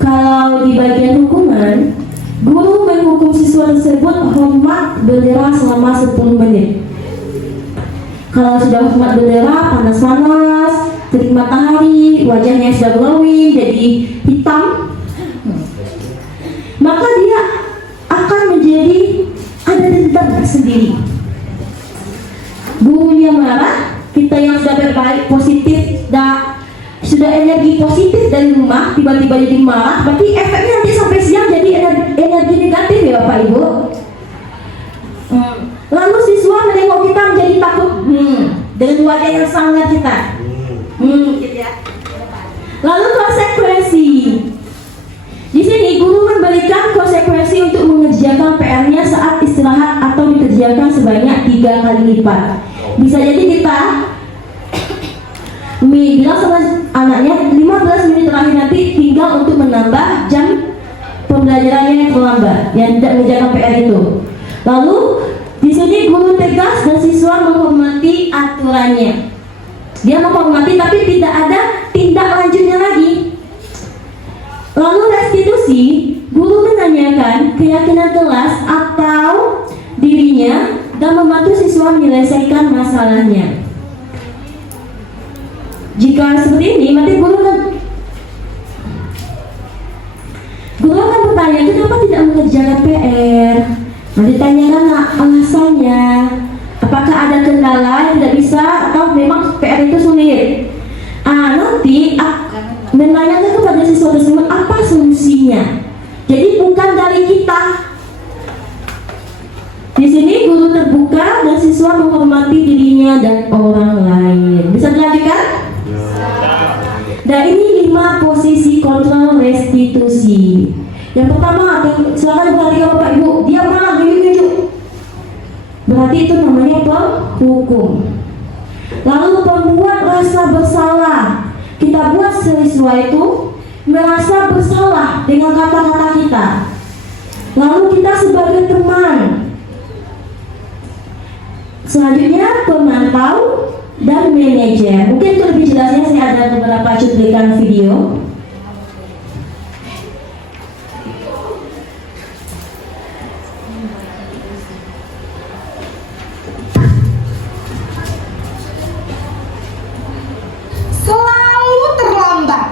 Kalau di bagian hukuman, guru menghukum siswa tersebut hormat bendera selama 10 menit. Kalau sudah hormat bendera, panas-panas, terik matahari, wajahnya sudah glowing, jadi hitam, maka dia akan menjadi ada dendam sendiri. Gurunya marah, kita yang sudah berbaik, positif, sudah energi positif dari rumah, tiba-tiba jadi marah, berarti efeknya nanti sampai siang jadi energi negatif ya Bapak Ibu. Lalu siswa menengok kita menjadi takut, dengan wajah yang sangat kita, gitu ya. Lalu konsekuensi. Di sini guru memberikan konsekuensi untuk mengerjakan PR-nya saat istirahat atau dikerjakan sebanyak 3 kali lipat. Bisa jadi kita bilang sama anaknya 15 menit terakhir nanti tinggal untuk menambah jam pembelajarannya yang terlambat, yang tidak mengerjakan PR itu. Lalu di sini guru tegas dan siswa menghormati aturannya. Dia menghormati tapi tidak ada tindak lanjutnya lagi. Lalu restitusi, guru menanyakan keyakinan kelas atau dirinya dan membantu siswa menyelesaikan masalahnya. Jika seperti ini, maka guru akan bertanya, kenapa tidak mengerjakan PR? Ditanyakan alasannya, apakah ada kendala yang tidak bisa atau memang PR itu sulit. Nanti menanyakan kepada siswa tersebut apa solusinya. Jadi bukan dari kita. Di sini guru terbuka dan siswa menghormati dirinya dan orang lain. Bisa dilanjutkan? Dan ini 5 posisi kontrol restitusi. Yang pertama, silakan perhatikan Bapak Ibu, dia malah tunjuk. Berarti itu namanya penghukum. Lalu pembuat rasa bersalah. Kita buat siswa itu merasa bersalah dengan kata-kata kita. Lalu kita sebagai teman. Selanjutnya pemantau dan manajer. Mungkin untuk lebih jelasnya saya ada beberapa cuplikan video. Selalu terlambat.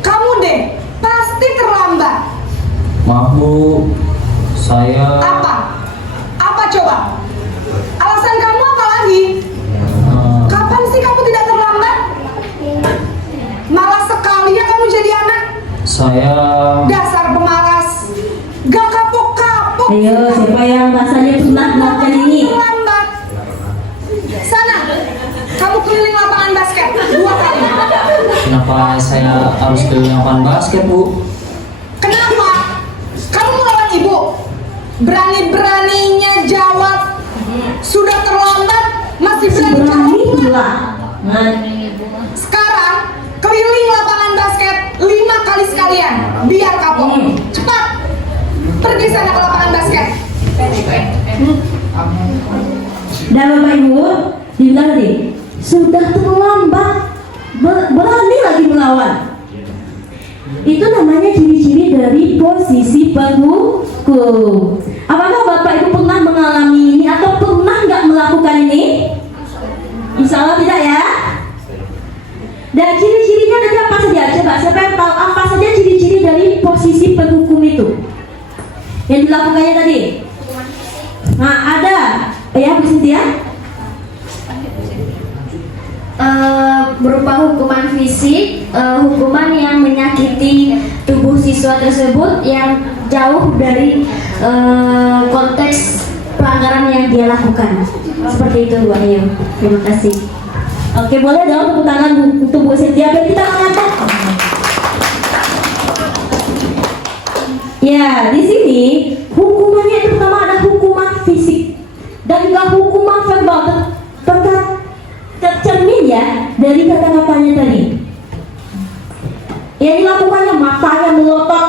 Kamu deh pasti terlambat. Maaf Bu, saya Apa coba? Alasan kamu apa lagi? Kapan sih kamu tidak terlambat? Malas sekali ya kamu jadi anak. Saya Dasar pemalas. Gak kapok-kapok. Ayo, siapa yang rasanya pernah melakukan ini? Terlambat. Sana, kamu keliling lapangan basket 2 kali. kenapa saya harus ke lapangan basket Bu? Kenapa? Kamu melawan ibu. Berani-beraninya jawab. Sudah terlambat, masih berani Berani jawab. pula. Sekarang keliling lapangan basket 5 kali sekalian, biar kapok. Cepat, pergi sana ke lapangan basket. Dan Bapak Ibu, dibilang tadi, sudah terlambat, berani lagi melawan. Itu namanya ciri-ciri dari posisi penghukum. Apakah Bapak Ibu pernah mengalami ini atau pernah nggak melakukan ini? Insya Allah tidak ya. Dan ciri-cirinya nanti apa saja? Coba siapa yang tahu apa saja ciri-ciri dari posisi penghukum itu yang dilakukannya tadi? Nah ada, ya Bu Cynthia? berupa hukuman fisik, hukuman yang menyakiti tubuh siswa tersebut yang jauh dari konteks pelanggaran yang dia lakukan. Seperti itu Bu Ayu. Terima kasih. Oke, boleh dong tepuk tangan untuk Bu Sintia. Biar kita mengangkat. Ya, di sini hukumannya itu pertama ada hukuman fisik dan juga hukuman verbal tercermin ya dari kata-katanya tadi. Yang dilakukannya matanya melotot,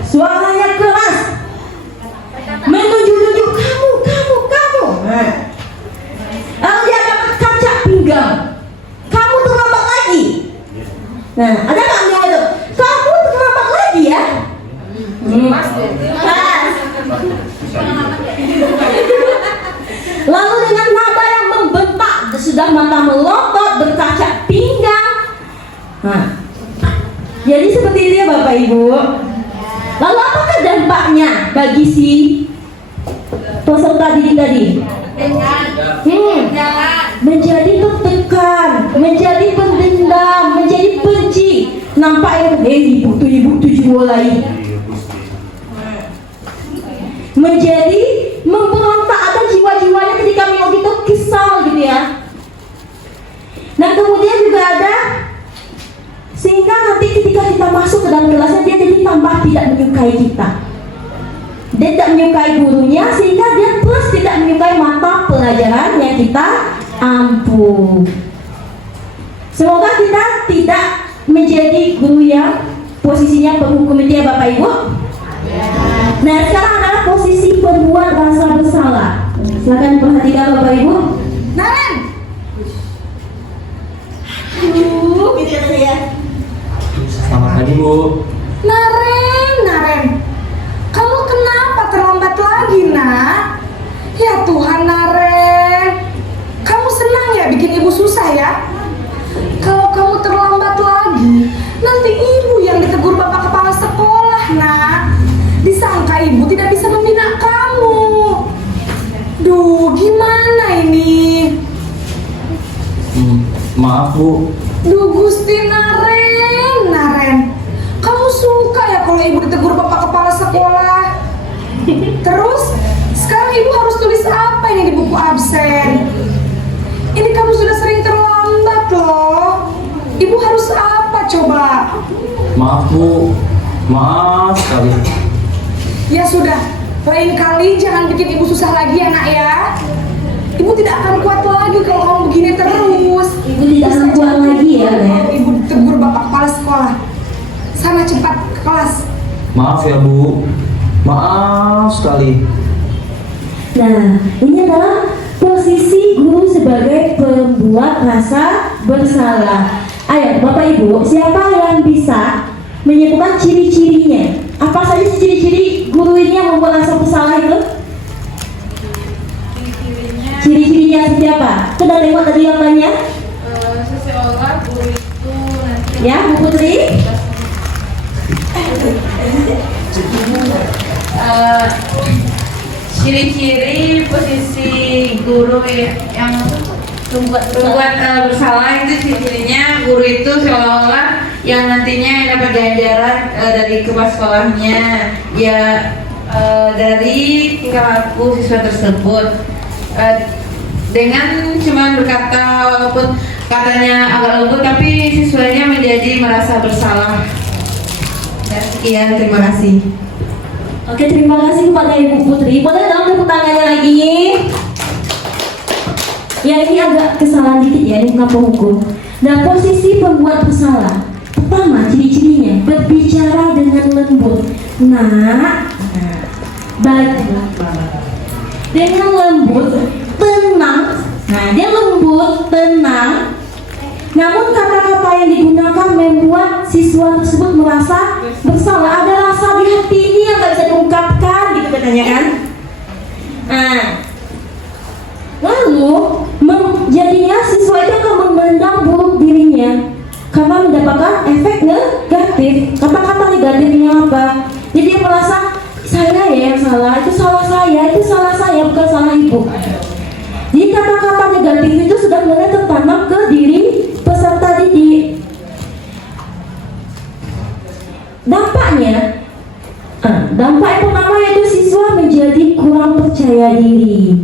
suaranya keras, menunjuk-nunjuk kamu. Lalu dia dapat kaca pinggang. Kamu terlambat lagi. Nah, ada nggak yang itu? Kamu terlambat lagi ya? Lalu dengan nada yang membentak, sudah mata melotot, berkaca pinggang. Nah, jadi seperti itu ya Bapak Ibu. Lalu apakah dampaknya bagi si peserta didik tadi? Menjadi tertekan, menjadi pendendam, menjadi benci. Nampaknya ibu tuh mulai menjadi memberontak, ada jiwa-jiwanya ketika mengok itu kesal gitu ya. Nah kemudian juga ada sehingga nanti ketika kita masuk ke dalam kelasnya dia jadi tambah tidak menyukai kita. Dia tidak menyukai gurunya sehingga dia plus tidak menyukai mata pelajaran yang kita ampuh. Semoga kita tidak menjadi guru yang posisinya penghukum itu ya Bapak Ibu. Nah sekarang adalah posisi pembuat rasa bersalah. Silakan perhatikan Bapak Ibu. Naren. Gitu ya. Selamat pagi Bu. Naren. Kamu kenapa terlambat lagi, Nak? Ya Tuhan, Naren. Kamu senang ya bikin ibu susah ya? Kalau kamu terlambat lagi, nanti ibu yang ditegur bapak kepala sekolah, Nak. Disangka ibu tidak bisa membina kamu. Duh, gimana ini? Maaf Bu. Duh Gusti Naren. Kamu suka ya kalau ibu ditegur bapak kepala sekolah? Terus, sekarang ibu harus tulis apa ini di buku absen? Ini kamu sudah sering terlambat loh. Ibu harus apa coba? Maaf Bu. Maaf sekali. Ya sudah, lain kali jangan bikin ibu susah lagi ya Nak ya. Ibu tidak akan kuat lagi kalau kamu begini terus. Ibu tidak akan kuat lagi ya Nek. Ibu tegur bapak kepala sekolah. Sana cepat ke kelas. Maaf ya Bu. Maaf sekali. Nah, ini adalah posisi guru sebagai pembuat rasa bersalah. Ayo Bapak Ibu, siapa yang bisa menyebutkan ciri-cirinya? Apa saja ciri-ciri guru ini yang membuat rasa bersalah itu? Ciri-cirinya seperti apa? Sudah tengok tadi yang banyak? Seseorang guru itu nanti Ya, Bu Putri? ciri-ciri posisi guru yang membuat bersalah itu ciri-cirinya guru itu seolah-olah yang nantinya dapat ganjaran dari kepala sekolahnya ya dari tingkah laku siswa tersebut dengan cuma berkata walaupun katanya agak lembut tapi siswanya menjadi merasa bersalah. Dan sekian, terima kasih. Oke, terima kasih kepada Ibu Putri. Boleh dong tepuk tangannya lagi? Ya ini agak kesalahan dikit ya, ini bukan penghukum. Nah posisi pembuat bersalah, pertama ciri-cirinya berbicara dengan lembut. Dengan lembut, tenang. Nah dia lembut, tenang. Namun kata-kata yang digunakan membuat siswa tersebut merasa bersalah. Ada rasa di hati ini yang gak bisa diungkapkan, gitu katanya kan. Nah, lalu jadinya siswa itu akan memandang buruk dirinya karena mendapatkan efek negatif. Kata-kata negatifnya apa? Jadi dia merasa saya ya yang salah, itu salah saya, bukan salah ibu. Jadi kata-kata negatif itu sudah mulai tertanam ke menjaga diri.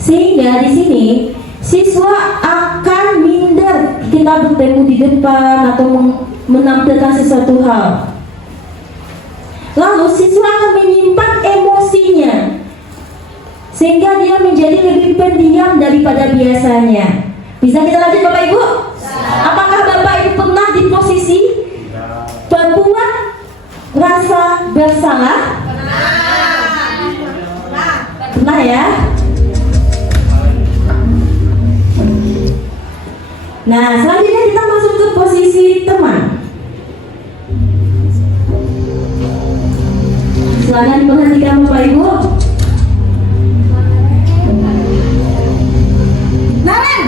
Sehingga di sini siswa akan minder kita bertemu di depan atau menampilkan sesuatu hal. Lalu siswa akan menyimpan emosinya sehingga dia menjadi lebih pendiam daripada biasanya. Bisa kita lanjut Bapak Ibu? Apakah Bapak Ibu pernah di posisi berbuat rasa bersalah? Pernah ya? Nah, selanjutnya kita masuk ke posisi teman. Silakan diperhatikan Bapak Ibu. Naren,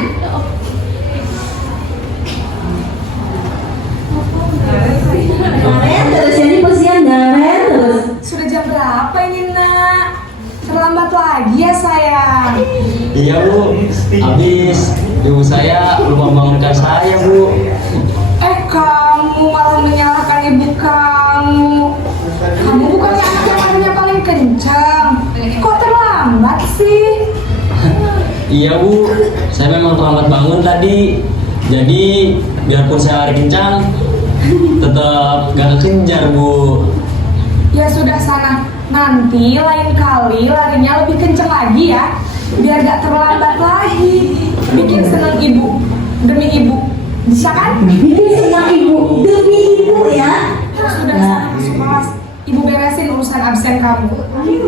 Naren terus, jadi posisinya Naren terus. sudah jam berapa ini nak? Terlambat lagi ya sayang. Iya Bu, habis ibu saya lupa membangunkan saya Bu. Kamu malah menyalahkan ibu kamu. Kamu bukannya anak yang mainnya paling kencang. Kok terlambat sih? Iya Bu, saya memang terlambat bangun tadi. Jadi biarpun saya lari kencang, tetap gak kekejar Bu. Ya sudah sana, nanti lain kali larinya lebih kencang lagi ya, biar gak terlambat lagi. Bikin senang ibu, demi ibu, bisa kan? Bikin senang ibu demi ibu ya. Sudah sana masuk kelas, ibu beresin urusan absen kamu.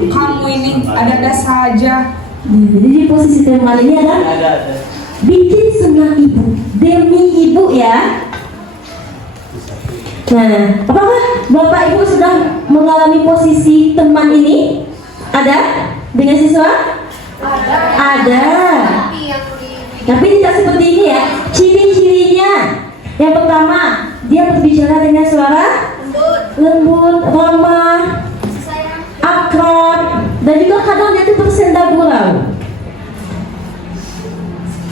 Kamu ini ada-ada saja. Jadi di posisi teman ini ada bikin senang ibu demi ibu ya. Nah, apakah Bapak Ibu sedang mengalami posisi teman ini? Ada dengan siswa? Ada. Tapi tidak seperti ini ya. Ciri-cirinya, yang pertama, dia berbicara dengan suara lembut, ramah, akrab, dan juga kadang dia itu bersenda gurau.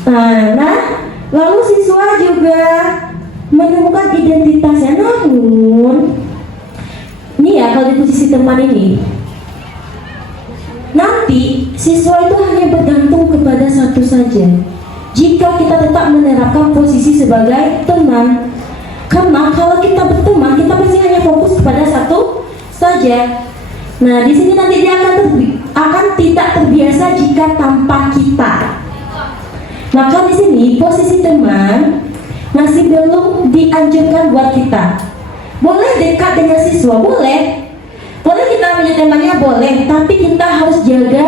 Nah, lalu siswa juga menemukan identitasnya. Namun ini ya, kalau di posisi teman ini nanti siswa itu hanya bergantung kepada satu saja jika kita tetap menerapkan posisi sebagai teman. Karena kalau kita berteman, kita pasti hanya fokus kepada satu saja. Nah, di sini nanti dia akan tidak terbiasa jika tanpa kita. Maka di sini posisi teman masih belum dianjurkan buat kita. Boleh dekat dengan siswa, boleh kita menjadi temannya, boleh, tapi kita harus jaga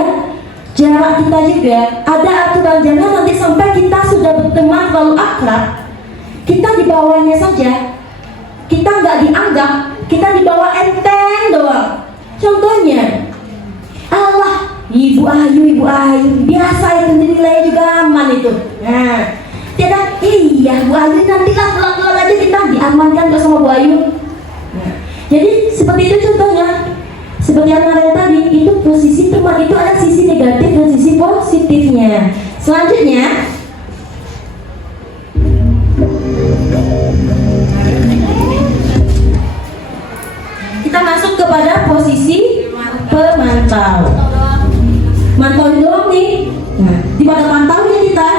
jarak kita juga. Ada aturan, jangan nanti sampai kita sudah berteman terlalu akrab, kita di bawahnya saja, kita nggak dianggap, kita di bawah enteng doang. Contohnya, Allah, Ibu Ayu, biasa itu nilainya juga aman itu. Nah, tidak, iya Bu Ayu, nantilah pulang-pulang aja kita diamankan kok sama Bu Ayu. Nah, jadi seperti itu contohnya. Seperti yang Naren tadi, itu posisi teman itu ada sisi negatif dan sisi positifnya. Selanjutnya, kita masuk kepada posisi pemantau. Mantau doang nih. Nah, di pada pantaunya kita.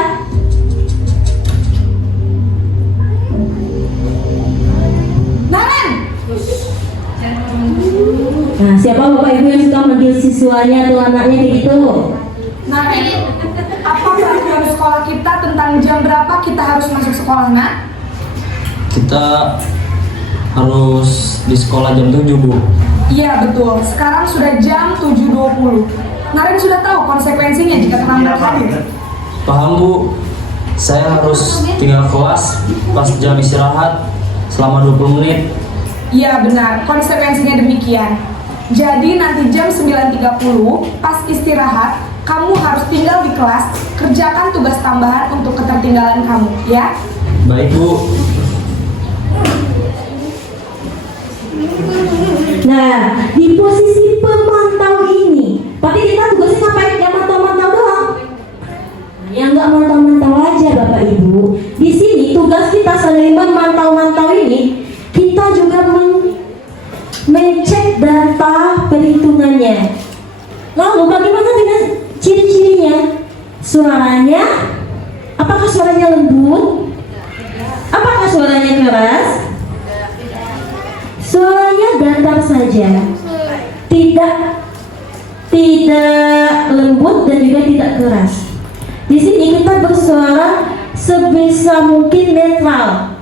Naren, Nah, siapa Bapak Ibu yang suka manggil siswanya atau anaknya kayak gitu? Naren, apa peraturan sekolah kita tentang jam berapa kita harus masuk sekolah, nak? Kita harus di sekolah jam 7 Bu. Iya betul, sekarang sudah jam 7.20. Naren sudah tahu konsekuensinya jika terlambat hadir. Paham Bu, saya harus tinggal kelas pas jam istirahat selama 20 menit. Iya benar, konsekuensinya demikian. Jadi nanti jam 9.30 pas istirahat, kamu harus tinggal di kelas, kerjakan tugas tambahan untuk ketertinggalan kamu, ya? Baik Bu. Nah, di posisi pemantau ini, tapi kita tugasnya ngapain? Yang mantau-mantau doang. Yang nggak mantau-mantau aja Bapak Ibu. Di sini tugas kita selain memantau-mantau ini, kita juga mengecek data perhitungannya. Lalu bagaimana dengan suaranya? Apakah suaranya lembut? Apakah suaranya keras? Suaranya datar saja. Tidak lembut dan juga tidak keras. Di sini kita bersuara sebisa mungkin netral.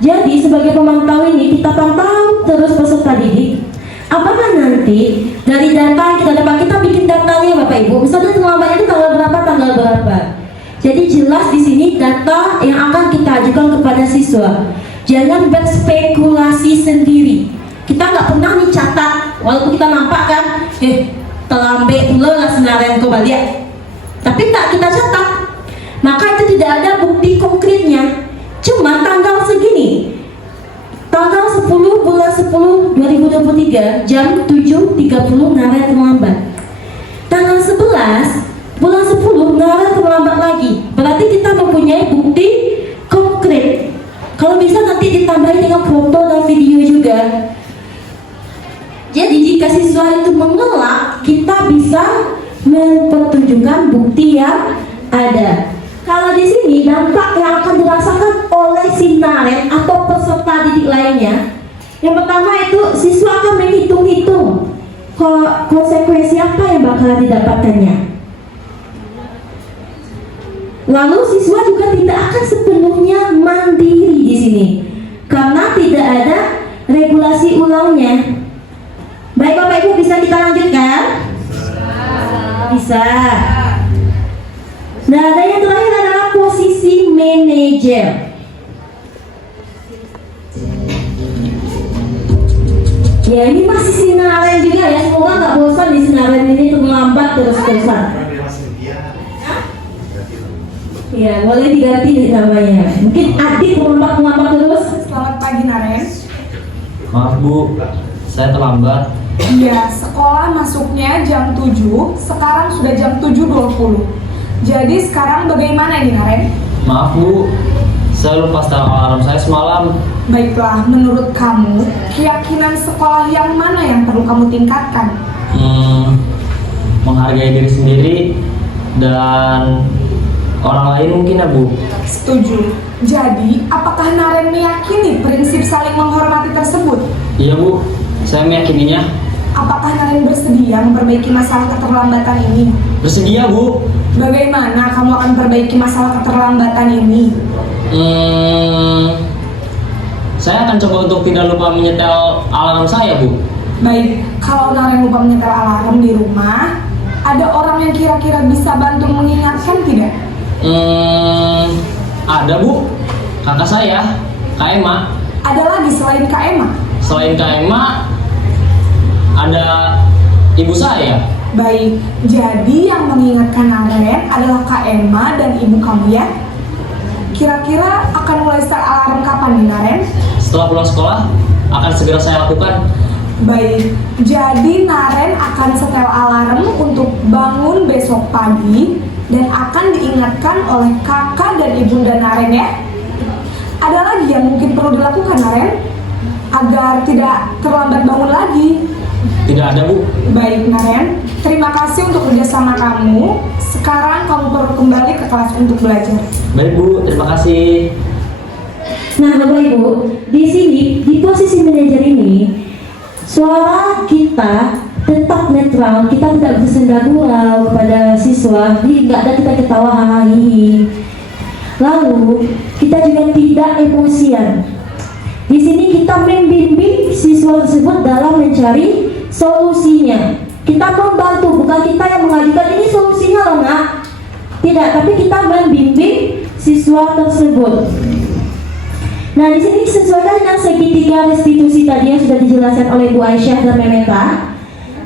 Jadi sebagai pemantau ini kita pantau terus peserta didik. Apakah nanti dari data yang kita dapat, kita bikin datanya Bapak Ibu. Misalnya terlambatnya itu tanggal berapa. Jadi jelas di sini data yang akan kita ajukan kepada siswa. Jangan berspekulasi sendiri. Kita nggak pernah nih catat, walaupun kita nampak kan, terlambat pula lah senarian kau balik. Tapi tak kita catat, maka itu tidak ada bukti konkretnya. Cuma tanggal segini, tanggal 10 bulan 10 2023 jam 7.30 Naren terlambat. Tanggal 11 bulan 10 Naren terlambat lagi. Berarti kita mempunyai bukti konkret. Kalau bisa nanti ditambahin dengan foto dan video juga. Jadi jika siswa itu mengelak, kita bisa mempertunjukkan bukti yang ada. Kalau di sini dampak yang akan dirasakan oleh si Naren atau peserta didik lainnya, yang pertama itu siswa akan menghitung-hitung konsekuensi apa yang bakal didapatkannya. Lalu siswa juga tidak akan sepenuhnya mandiri di sini karena tidak ada regulasi ulangnya. Baik Bapak Ibu, bisa kita lanjutkan? Bisa. Nah, dan yang terakhir adalah posisi manajer. Ya, ini masih sinaren juga ya. Semoga nggak bosan di sinaren ini untuk melambat terus-terusan. Ya, boleh diganti namanya. Mungkin Adit melambat terus. Selamat pagi Naren. Maaf Bu, saya terlambat. Iya, sekolah masuknya jam 7, sekarang sudah jam 7.20. Jadi sekarang bagaimana ini Naren? Maaf Bu, saya lupa setel alarm saya semalam. Baiklah, menurut kamu, keyakinan sekolah yang mana yang perlu kamu tingkatkan? Menghargai diri sendiri dan orang lain mungkin ya Bu. Setuju. Jadi, apakah Naren meyakini prinsip saling menghormati tersebut? Iya Bu, saya meyakininya. Apakah Naren bersedia memperbaiki masalah keterlambatan ini? Bersedia Bu. Bagaimana kamu akan perbaiki masalah keterlambatan ini? Saya akan coba untuk tidak lupa menyetel alarm saya Bu. Baik, kalau Naren lupa menyetel alarm di rumah, ada orang yang kira-kira bisa bantu mengingatkan tidak? Ada Bu, kakak saya, Kak Emma. Ada lagi selain Kak Emma? Selain Kak Emma, ada ibu saya. Baik, jadi yang mengingatkan Naren adalah Kak Emma dan ibu kamu ya? Kira-kira akan mulai start alarm kapan nih Naren? Setelah pulang sekolah, akan segera saya lakukan. Baik, jadi Naren akan setel alarm untuk bangun besok pagi dan akan diingatkan oleh kakak dan ibunda Naren ya. Ada lagi yang mungkin perlu dilakukan Naren agar tidak terlambat bangun lagi? Tidak ada Bu. Baik Naren, terima kasih untuk kerjasama kamu. Sekarang kamu perlu kembali ke kelas untuk belajar. Baik Bu, terima kasih. Nah Bapak Ibu, di sini di posisi manajer ini suara kita tetap netral, kita tidak bersenda gurau kepada siswa, jadi nggak ada kita ketawa hahaha. Lalu kita juga tidak emosian. Di sini kita membimbing siswa tersebut dalam mencari solusinya. Kita membantu, bukan kita yang mengajukan ini solusinya loh nak. Tidak, tapi kita membimbing siswa tersebut. Nah di sini sesuaikan dengan segitiga restitusi tadi yang sudah dijelaskan oleh Bu Aisyah dan Memeta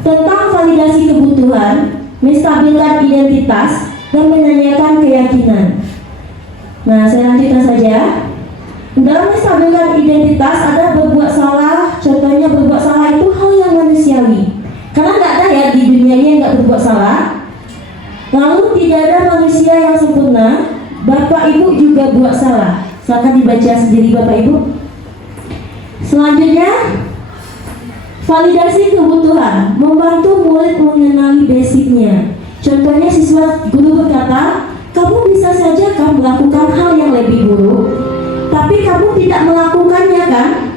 tentang validasi kebutuhan, menstabilkan identitas, dan menanyakan keyakinan. Nah saya lanjutkan saja. Dalam menstabilkan identitas ada berbuat salah. Contohnya berbuat salah itu hal yang manusiawi, karena nggak ada ya di dunia ini yang nggak berbuat salah. Lalu tidak ada manusia yang sempurna. Bapak Ibu juga buat salah. Silakan dibaca sendiri Bapak Ibu. Selanjutnya, validasi kebutuhan, membantu murid mengenali basicnya. Contohnya siswa guru berkata, kamu bisa saja kan melakukan hal yang lebih buruk, tapi kamu tidak melakukannya kan?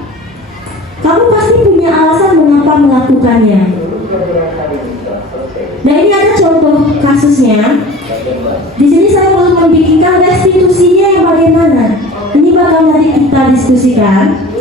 Kamu pasti punya alasan mengapa melakukannya. Nah, ini ada contoh kasusnya. Di sini saya belum membikinkan restitusinya yang bagaimana. Ini bakal nanti kita diskusikan.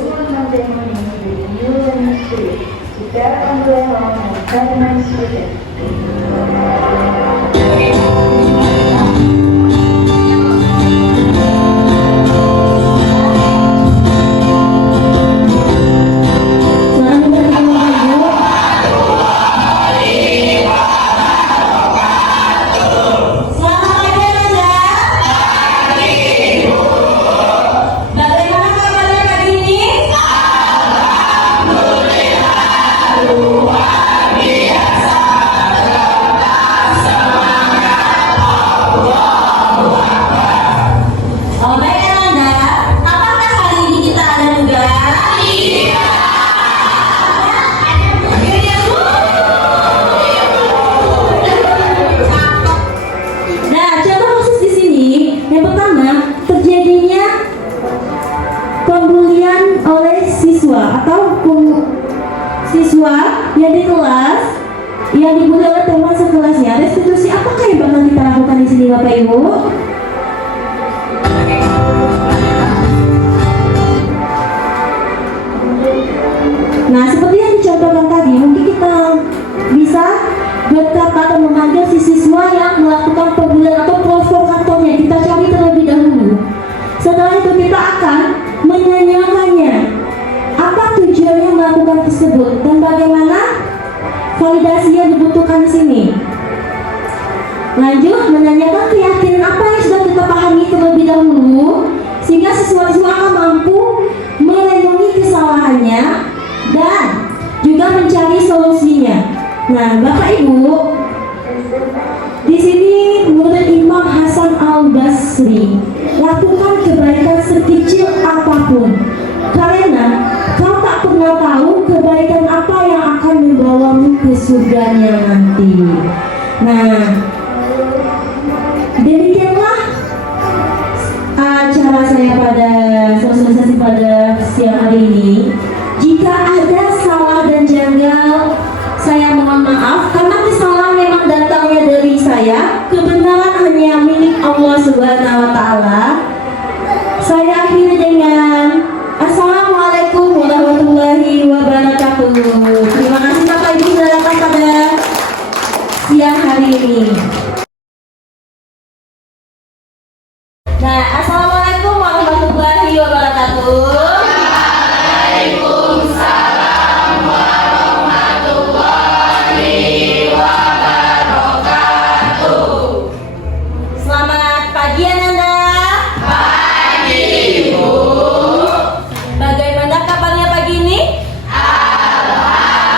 Siswa yang di kelas yang dibully oleh teman sekelasnya, restitusi apakah yang bakal kita lakukan di sini Bapak Ibu? Nah, seperti yang dicontohkan tadi, mungkin kita bisa berkata atau memanggil si siswa yang melakukan pembulian atau provokatornya. Kita cari terlebih dahulu. Setelah itu kita akan menanyakannya apa tujuannya melakukan tersebut dan bagaimana validasi yang dibutuhkan di sini. Lanjut menanyakan keyakinan apa yang sudah kita pahami terlebih dahulu sehingga siswa-siswa akan mampu melindungi kesalahannya dan juga mencari solusinya. Nah, Bapak Ibu, di sini menurut Imam Hasan Al-Basri, lakukan kebaikan sekecil apapun, karena kau tak pernah tahu kebaikan apa yang akan membawamu ke surganya nanti. Nah, demikianlah acara saya pada sosialisasi pada siang hari ini. Jika ada salah dan janggal, saya mohon maaf karena kesalahan memang datangnya dari saya. Kebenaran hanya milik Allah Subhanahu wa taala. Saya akhiri dengan Assalamualaikum warahmatullahi wabarakatuh. Terima kasih Bapak Ibu sudah datang pada siang hari ini. Nah, Assalamualaikum warahmatullahi wabarakatuh. Waalaikumsalam warahmatullahi wabarakatuh. Selamat pagi Ananda. Pagi Ibu. Bagaimana kabarnya pagi ini?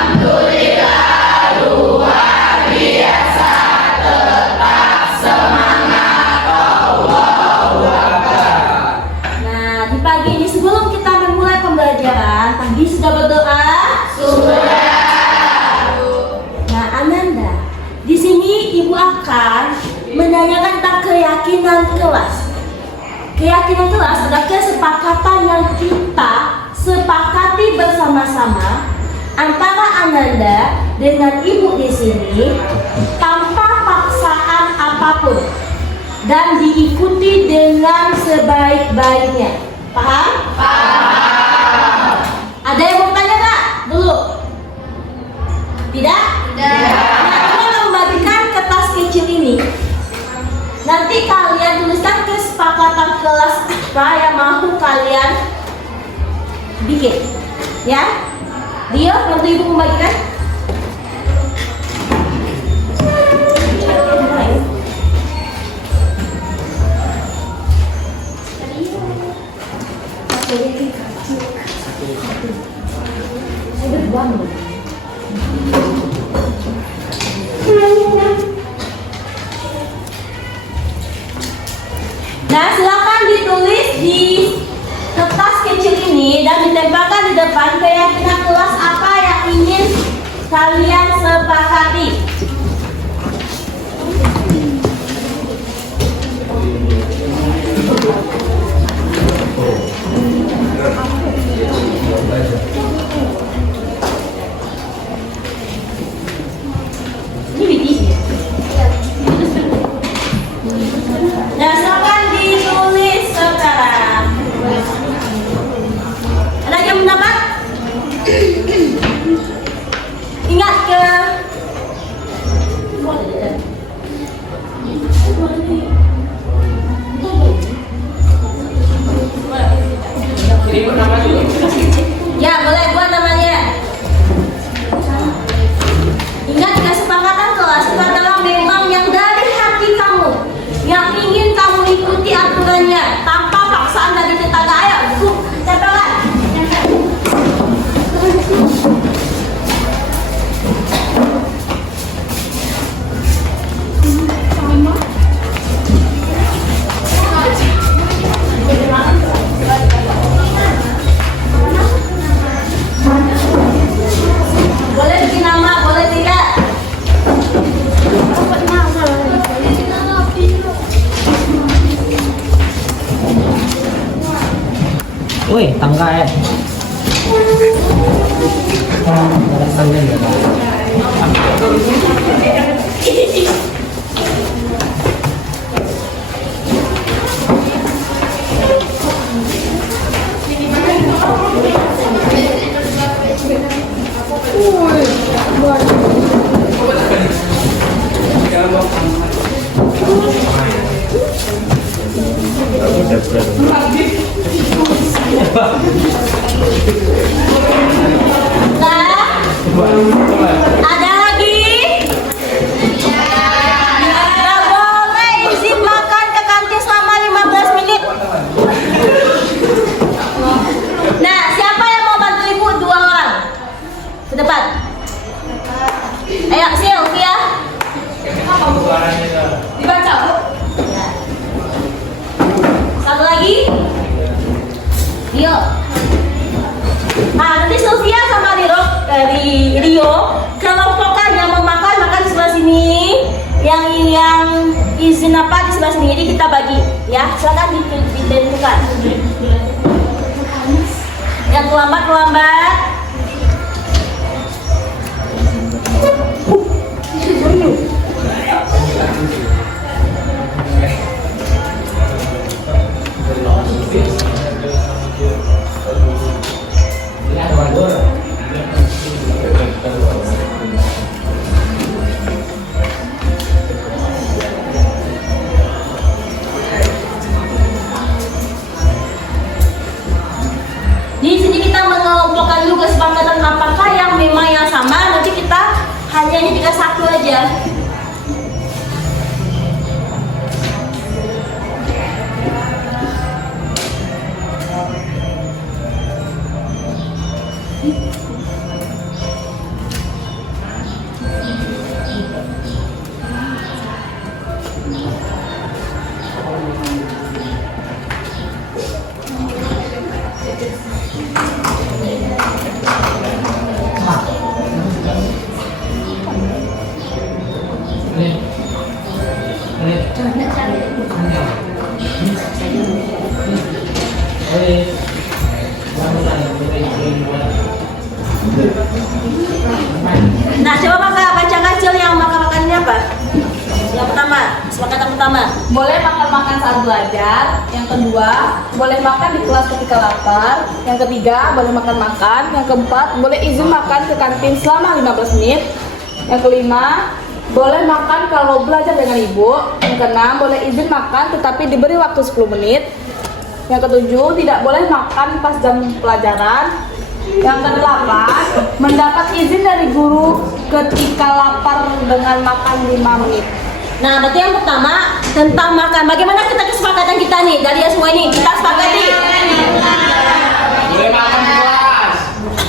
Alhamdulillah luar biasa, tetap semangat Allahu Akbar. Nah, di pagi ini sebelum kita memulai pembelajaran, tadi sudah berdoa? Sudah. Nah, Ananda, di sini Ibu akan menanyakan tentang keyakinan kelas. Keyakinan kelas adalah kesepakatan yang kita sepakati bersama-sama antara Ananda dengan Ibu di sini tanpa paksaan apapun dan diikuti dengan sebaik-baiknya. Paham? Paham. Ada yang mau tanya nggak? Dulu. Tidak? Tidak. Nah, kita membagikan kertas kecil ini. Nanti kalian tuliskan kesepakatan kelas apa yang mau kalian bikin, ya. Dia bantu Ibu membagikan. Nah, silakan ditulis di kertas kecil ini dan ditempelkan di depan keyakinan kelas apa yang ingin kalian sepakati. Woi, tangga ya. Ada lagi? Nggak boleh izin makan ke kantin selama 15 menit. Nah, siapa yang mau bantu ibu? 2 orang. Ke depan. Ayo, Sylvia. Dibaca. Satu lagi. Rio. Nah, nanti Sylvia sama Rio kelompokan yang mau makan di sebelah sini, yang izin apa di sebelah sini. Jadi kita bagi, ya. Silakan ditentukan. Yang terlambat. Di sini kita mengelompokkan dulu kesepakatan apakah yang memang yang sama. Nanti kita hanya ini 3-1 aja. Nah, coba baca kecil yang makan-makan ini apa? Yang pertama, kesepakatan pertama. Boleh makan-makan saat belajar. Yang kedua, boleh makan di kelas ketika lapar. Yang ketiga, boleh makan-makan. Yang keempat, boleh izin makan ke kantin selama 15 menit. Yang kelima, boleh makan kalau belajar dengan ibu. Yang keenam, boleh izin makan tetapi diberi waktu 10 menit. Yang ketujuh, tidak boleh makan pas jam pelajaran. Yang kedelapan, mendapat izin dari guru ketika lapar dengan makan 5 menit. Nah, berarti yang pertama tentang makan. Bagaimana kita kesepakatan kita nih dari semua ini? Kita sepakati. Boleh makan di kelas.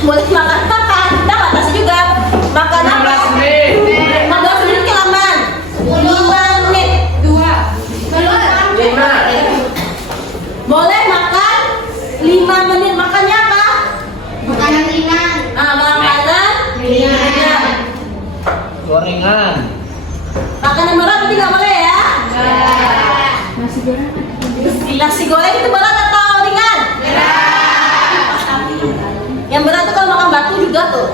Boleh makan. Kita batasi juga. Makan apa? 15 menit. 15 menit kelamaan. 5 menit. 5. Boleh makan 5 menit. Makannya apa? Makanan ringan. Makanan ringan. Gorengan. Makanan berat itu nggak boleh ya? Nasi goreng itu berat atau ringan? Yang berat itu kalau makan batu juga tuh.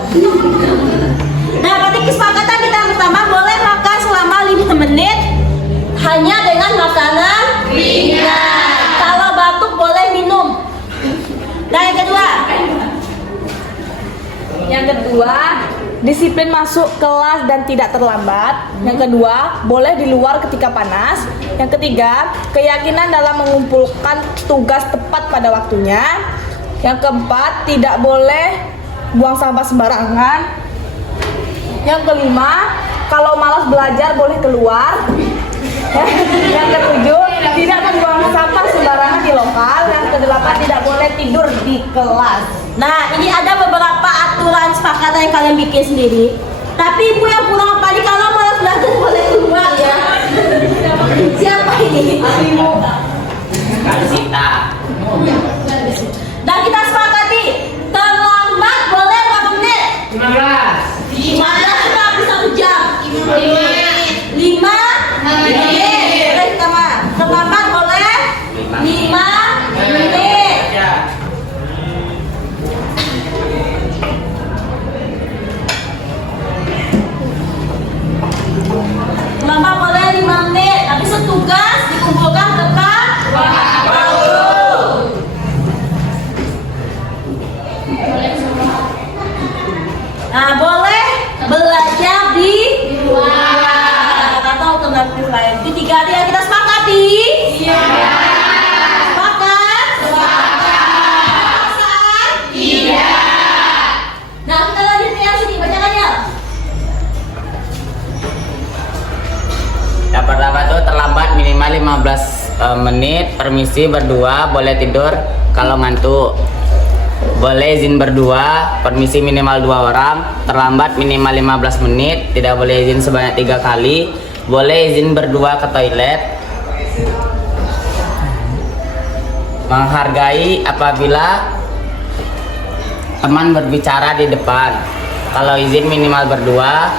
Nah, berarti kesepakatan kita yang pertama boleh makan selama 5 menit hanya dengan makanan ringan. Kalau batuk boleh minum. Nah, yang kedua, disiplin masuk kelas dan tidak terlambat. Yang kedua, boleh di luar ketika panas. Yang ketiga, keyakinan dalam mengumpulkan tugas tepat pada waktunya. Yang keempat, tidak boleh buang sampah sembarangan. Yang kelima, kalau malas belajar boleh keluar. Yang ketujuh, tidak membuang sampah sembarangan di lokal. Yang kedelapan, tidak boleh tidur di kelas. Nah, ini ada beberapa aturan sepakatan yang kalian bikin sendiri. Tapi ibu yang pulang pagi kalau malas belajar boleh keluar ya. Siapa ini? Ibu. Sita. Dan kita sepakati terlambat boleh berapa menit? 15. 15 kita habis 1 jam. 5 menit. Terlambat boleh 5 menit. menit, permisi berdua, boleh tidur kalau ngantuk. Boleh izin berdua, permisi minimal 2 orang, terlambat minimal 15 menit, tidak boleh izin sebanyak 3 kali. Boleh izin berdua ke toilet. Menghargai apabila teman berbicara di depan. Kalau izin minimal berdua,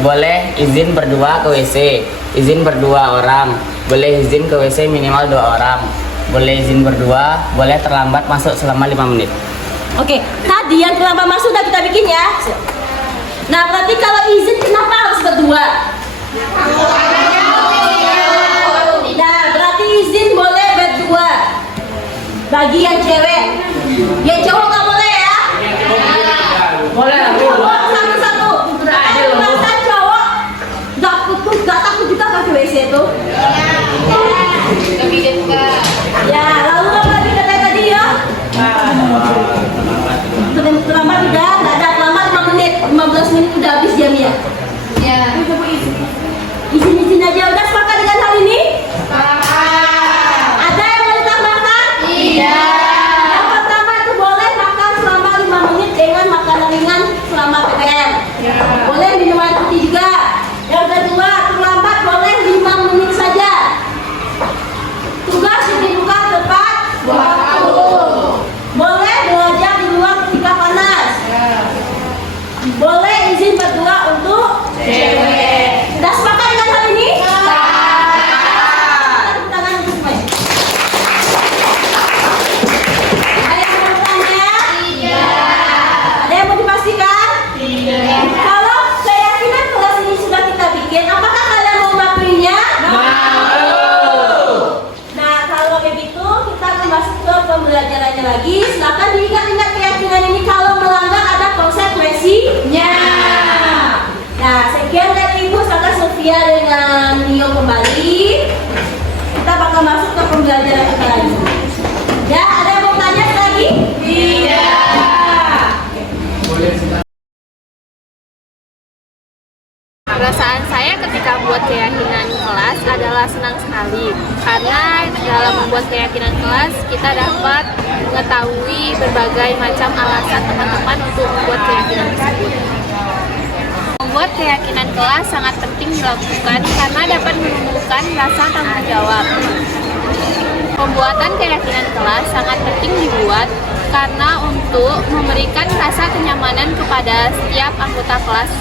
boleh izin berdua ke WC. Izin berdua orang, boleh izin ke WC minimal 2 orang. Boleh izin berdua, boleh terlambat masuk selama 5 menit. Oke, tadi yang terlambat masuk udah kita bikin ya. Nah, berarti kalau izin kenapa harus berdua? Nah, berarti izin boleh berdua. Bagi yang cewek, yang cowok nggak boleh ya? Boleh lah. Cowok satu-satu. Perasaan cowok nggak takut juga ke WC itu. Ya, lalu apa lagi kata tadi ya? Terlambat udah, nggak ada terlambat 5 menit, 15 menit udah habis jamnya. Ya. Izin aja, udah sepakat dengan hal ini? Ada yang mau ditambahkan? Iya. Yang pertama itu boleh makan selama 5 menit dengan makanan ringan selama PPM. Boleh minum air putih juga. Yang kedua, terlambat boleh 5 menit saja. Tugas dibuka tepat waktu. Boleh belajar di luar ketika panas. Boleh izin berdua untuk cewek. Sudah sepakat dengan hal ini? Tepuk tangan untuk semuanya. Ada yang mau bertanya? Iya. Ada yang mau dipastikan? Iya. Kalau keyakinan kelas ini sudah kita bikin, apakah kalian mau memaklumnya? Nah, kalau begitu kita akan masuk ke pembelajarannya lagi. Silakan diingat-ingat keyakinan ini, kalau melanggar ada konsekuensinya. Nah, sekian dari Ibu Saka Sofia dengan Nio kembali. Kita bakal masuk ke pembelajaran kita lagi. Ya, ada yang mau tanya lagi? Iya. Perasaan saya ketika buat keyakinan kelas adalah senang sekali, karena dalam membuat keyakinan kelas kita dapat mengetahui berbagai macam alasan teman-teman untuk membuat keyakinan tersebut. Membuat keyakinan kelas sangat penting dilakukan karena dapat menumbuhkan rasa tanggung jawab. Pembuatan keyakinan kelas sangat penting dibuat karena untuk memberikan rasa kenyamanan kepada setiap anggota kelas.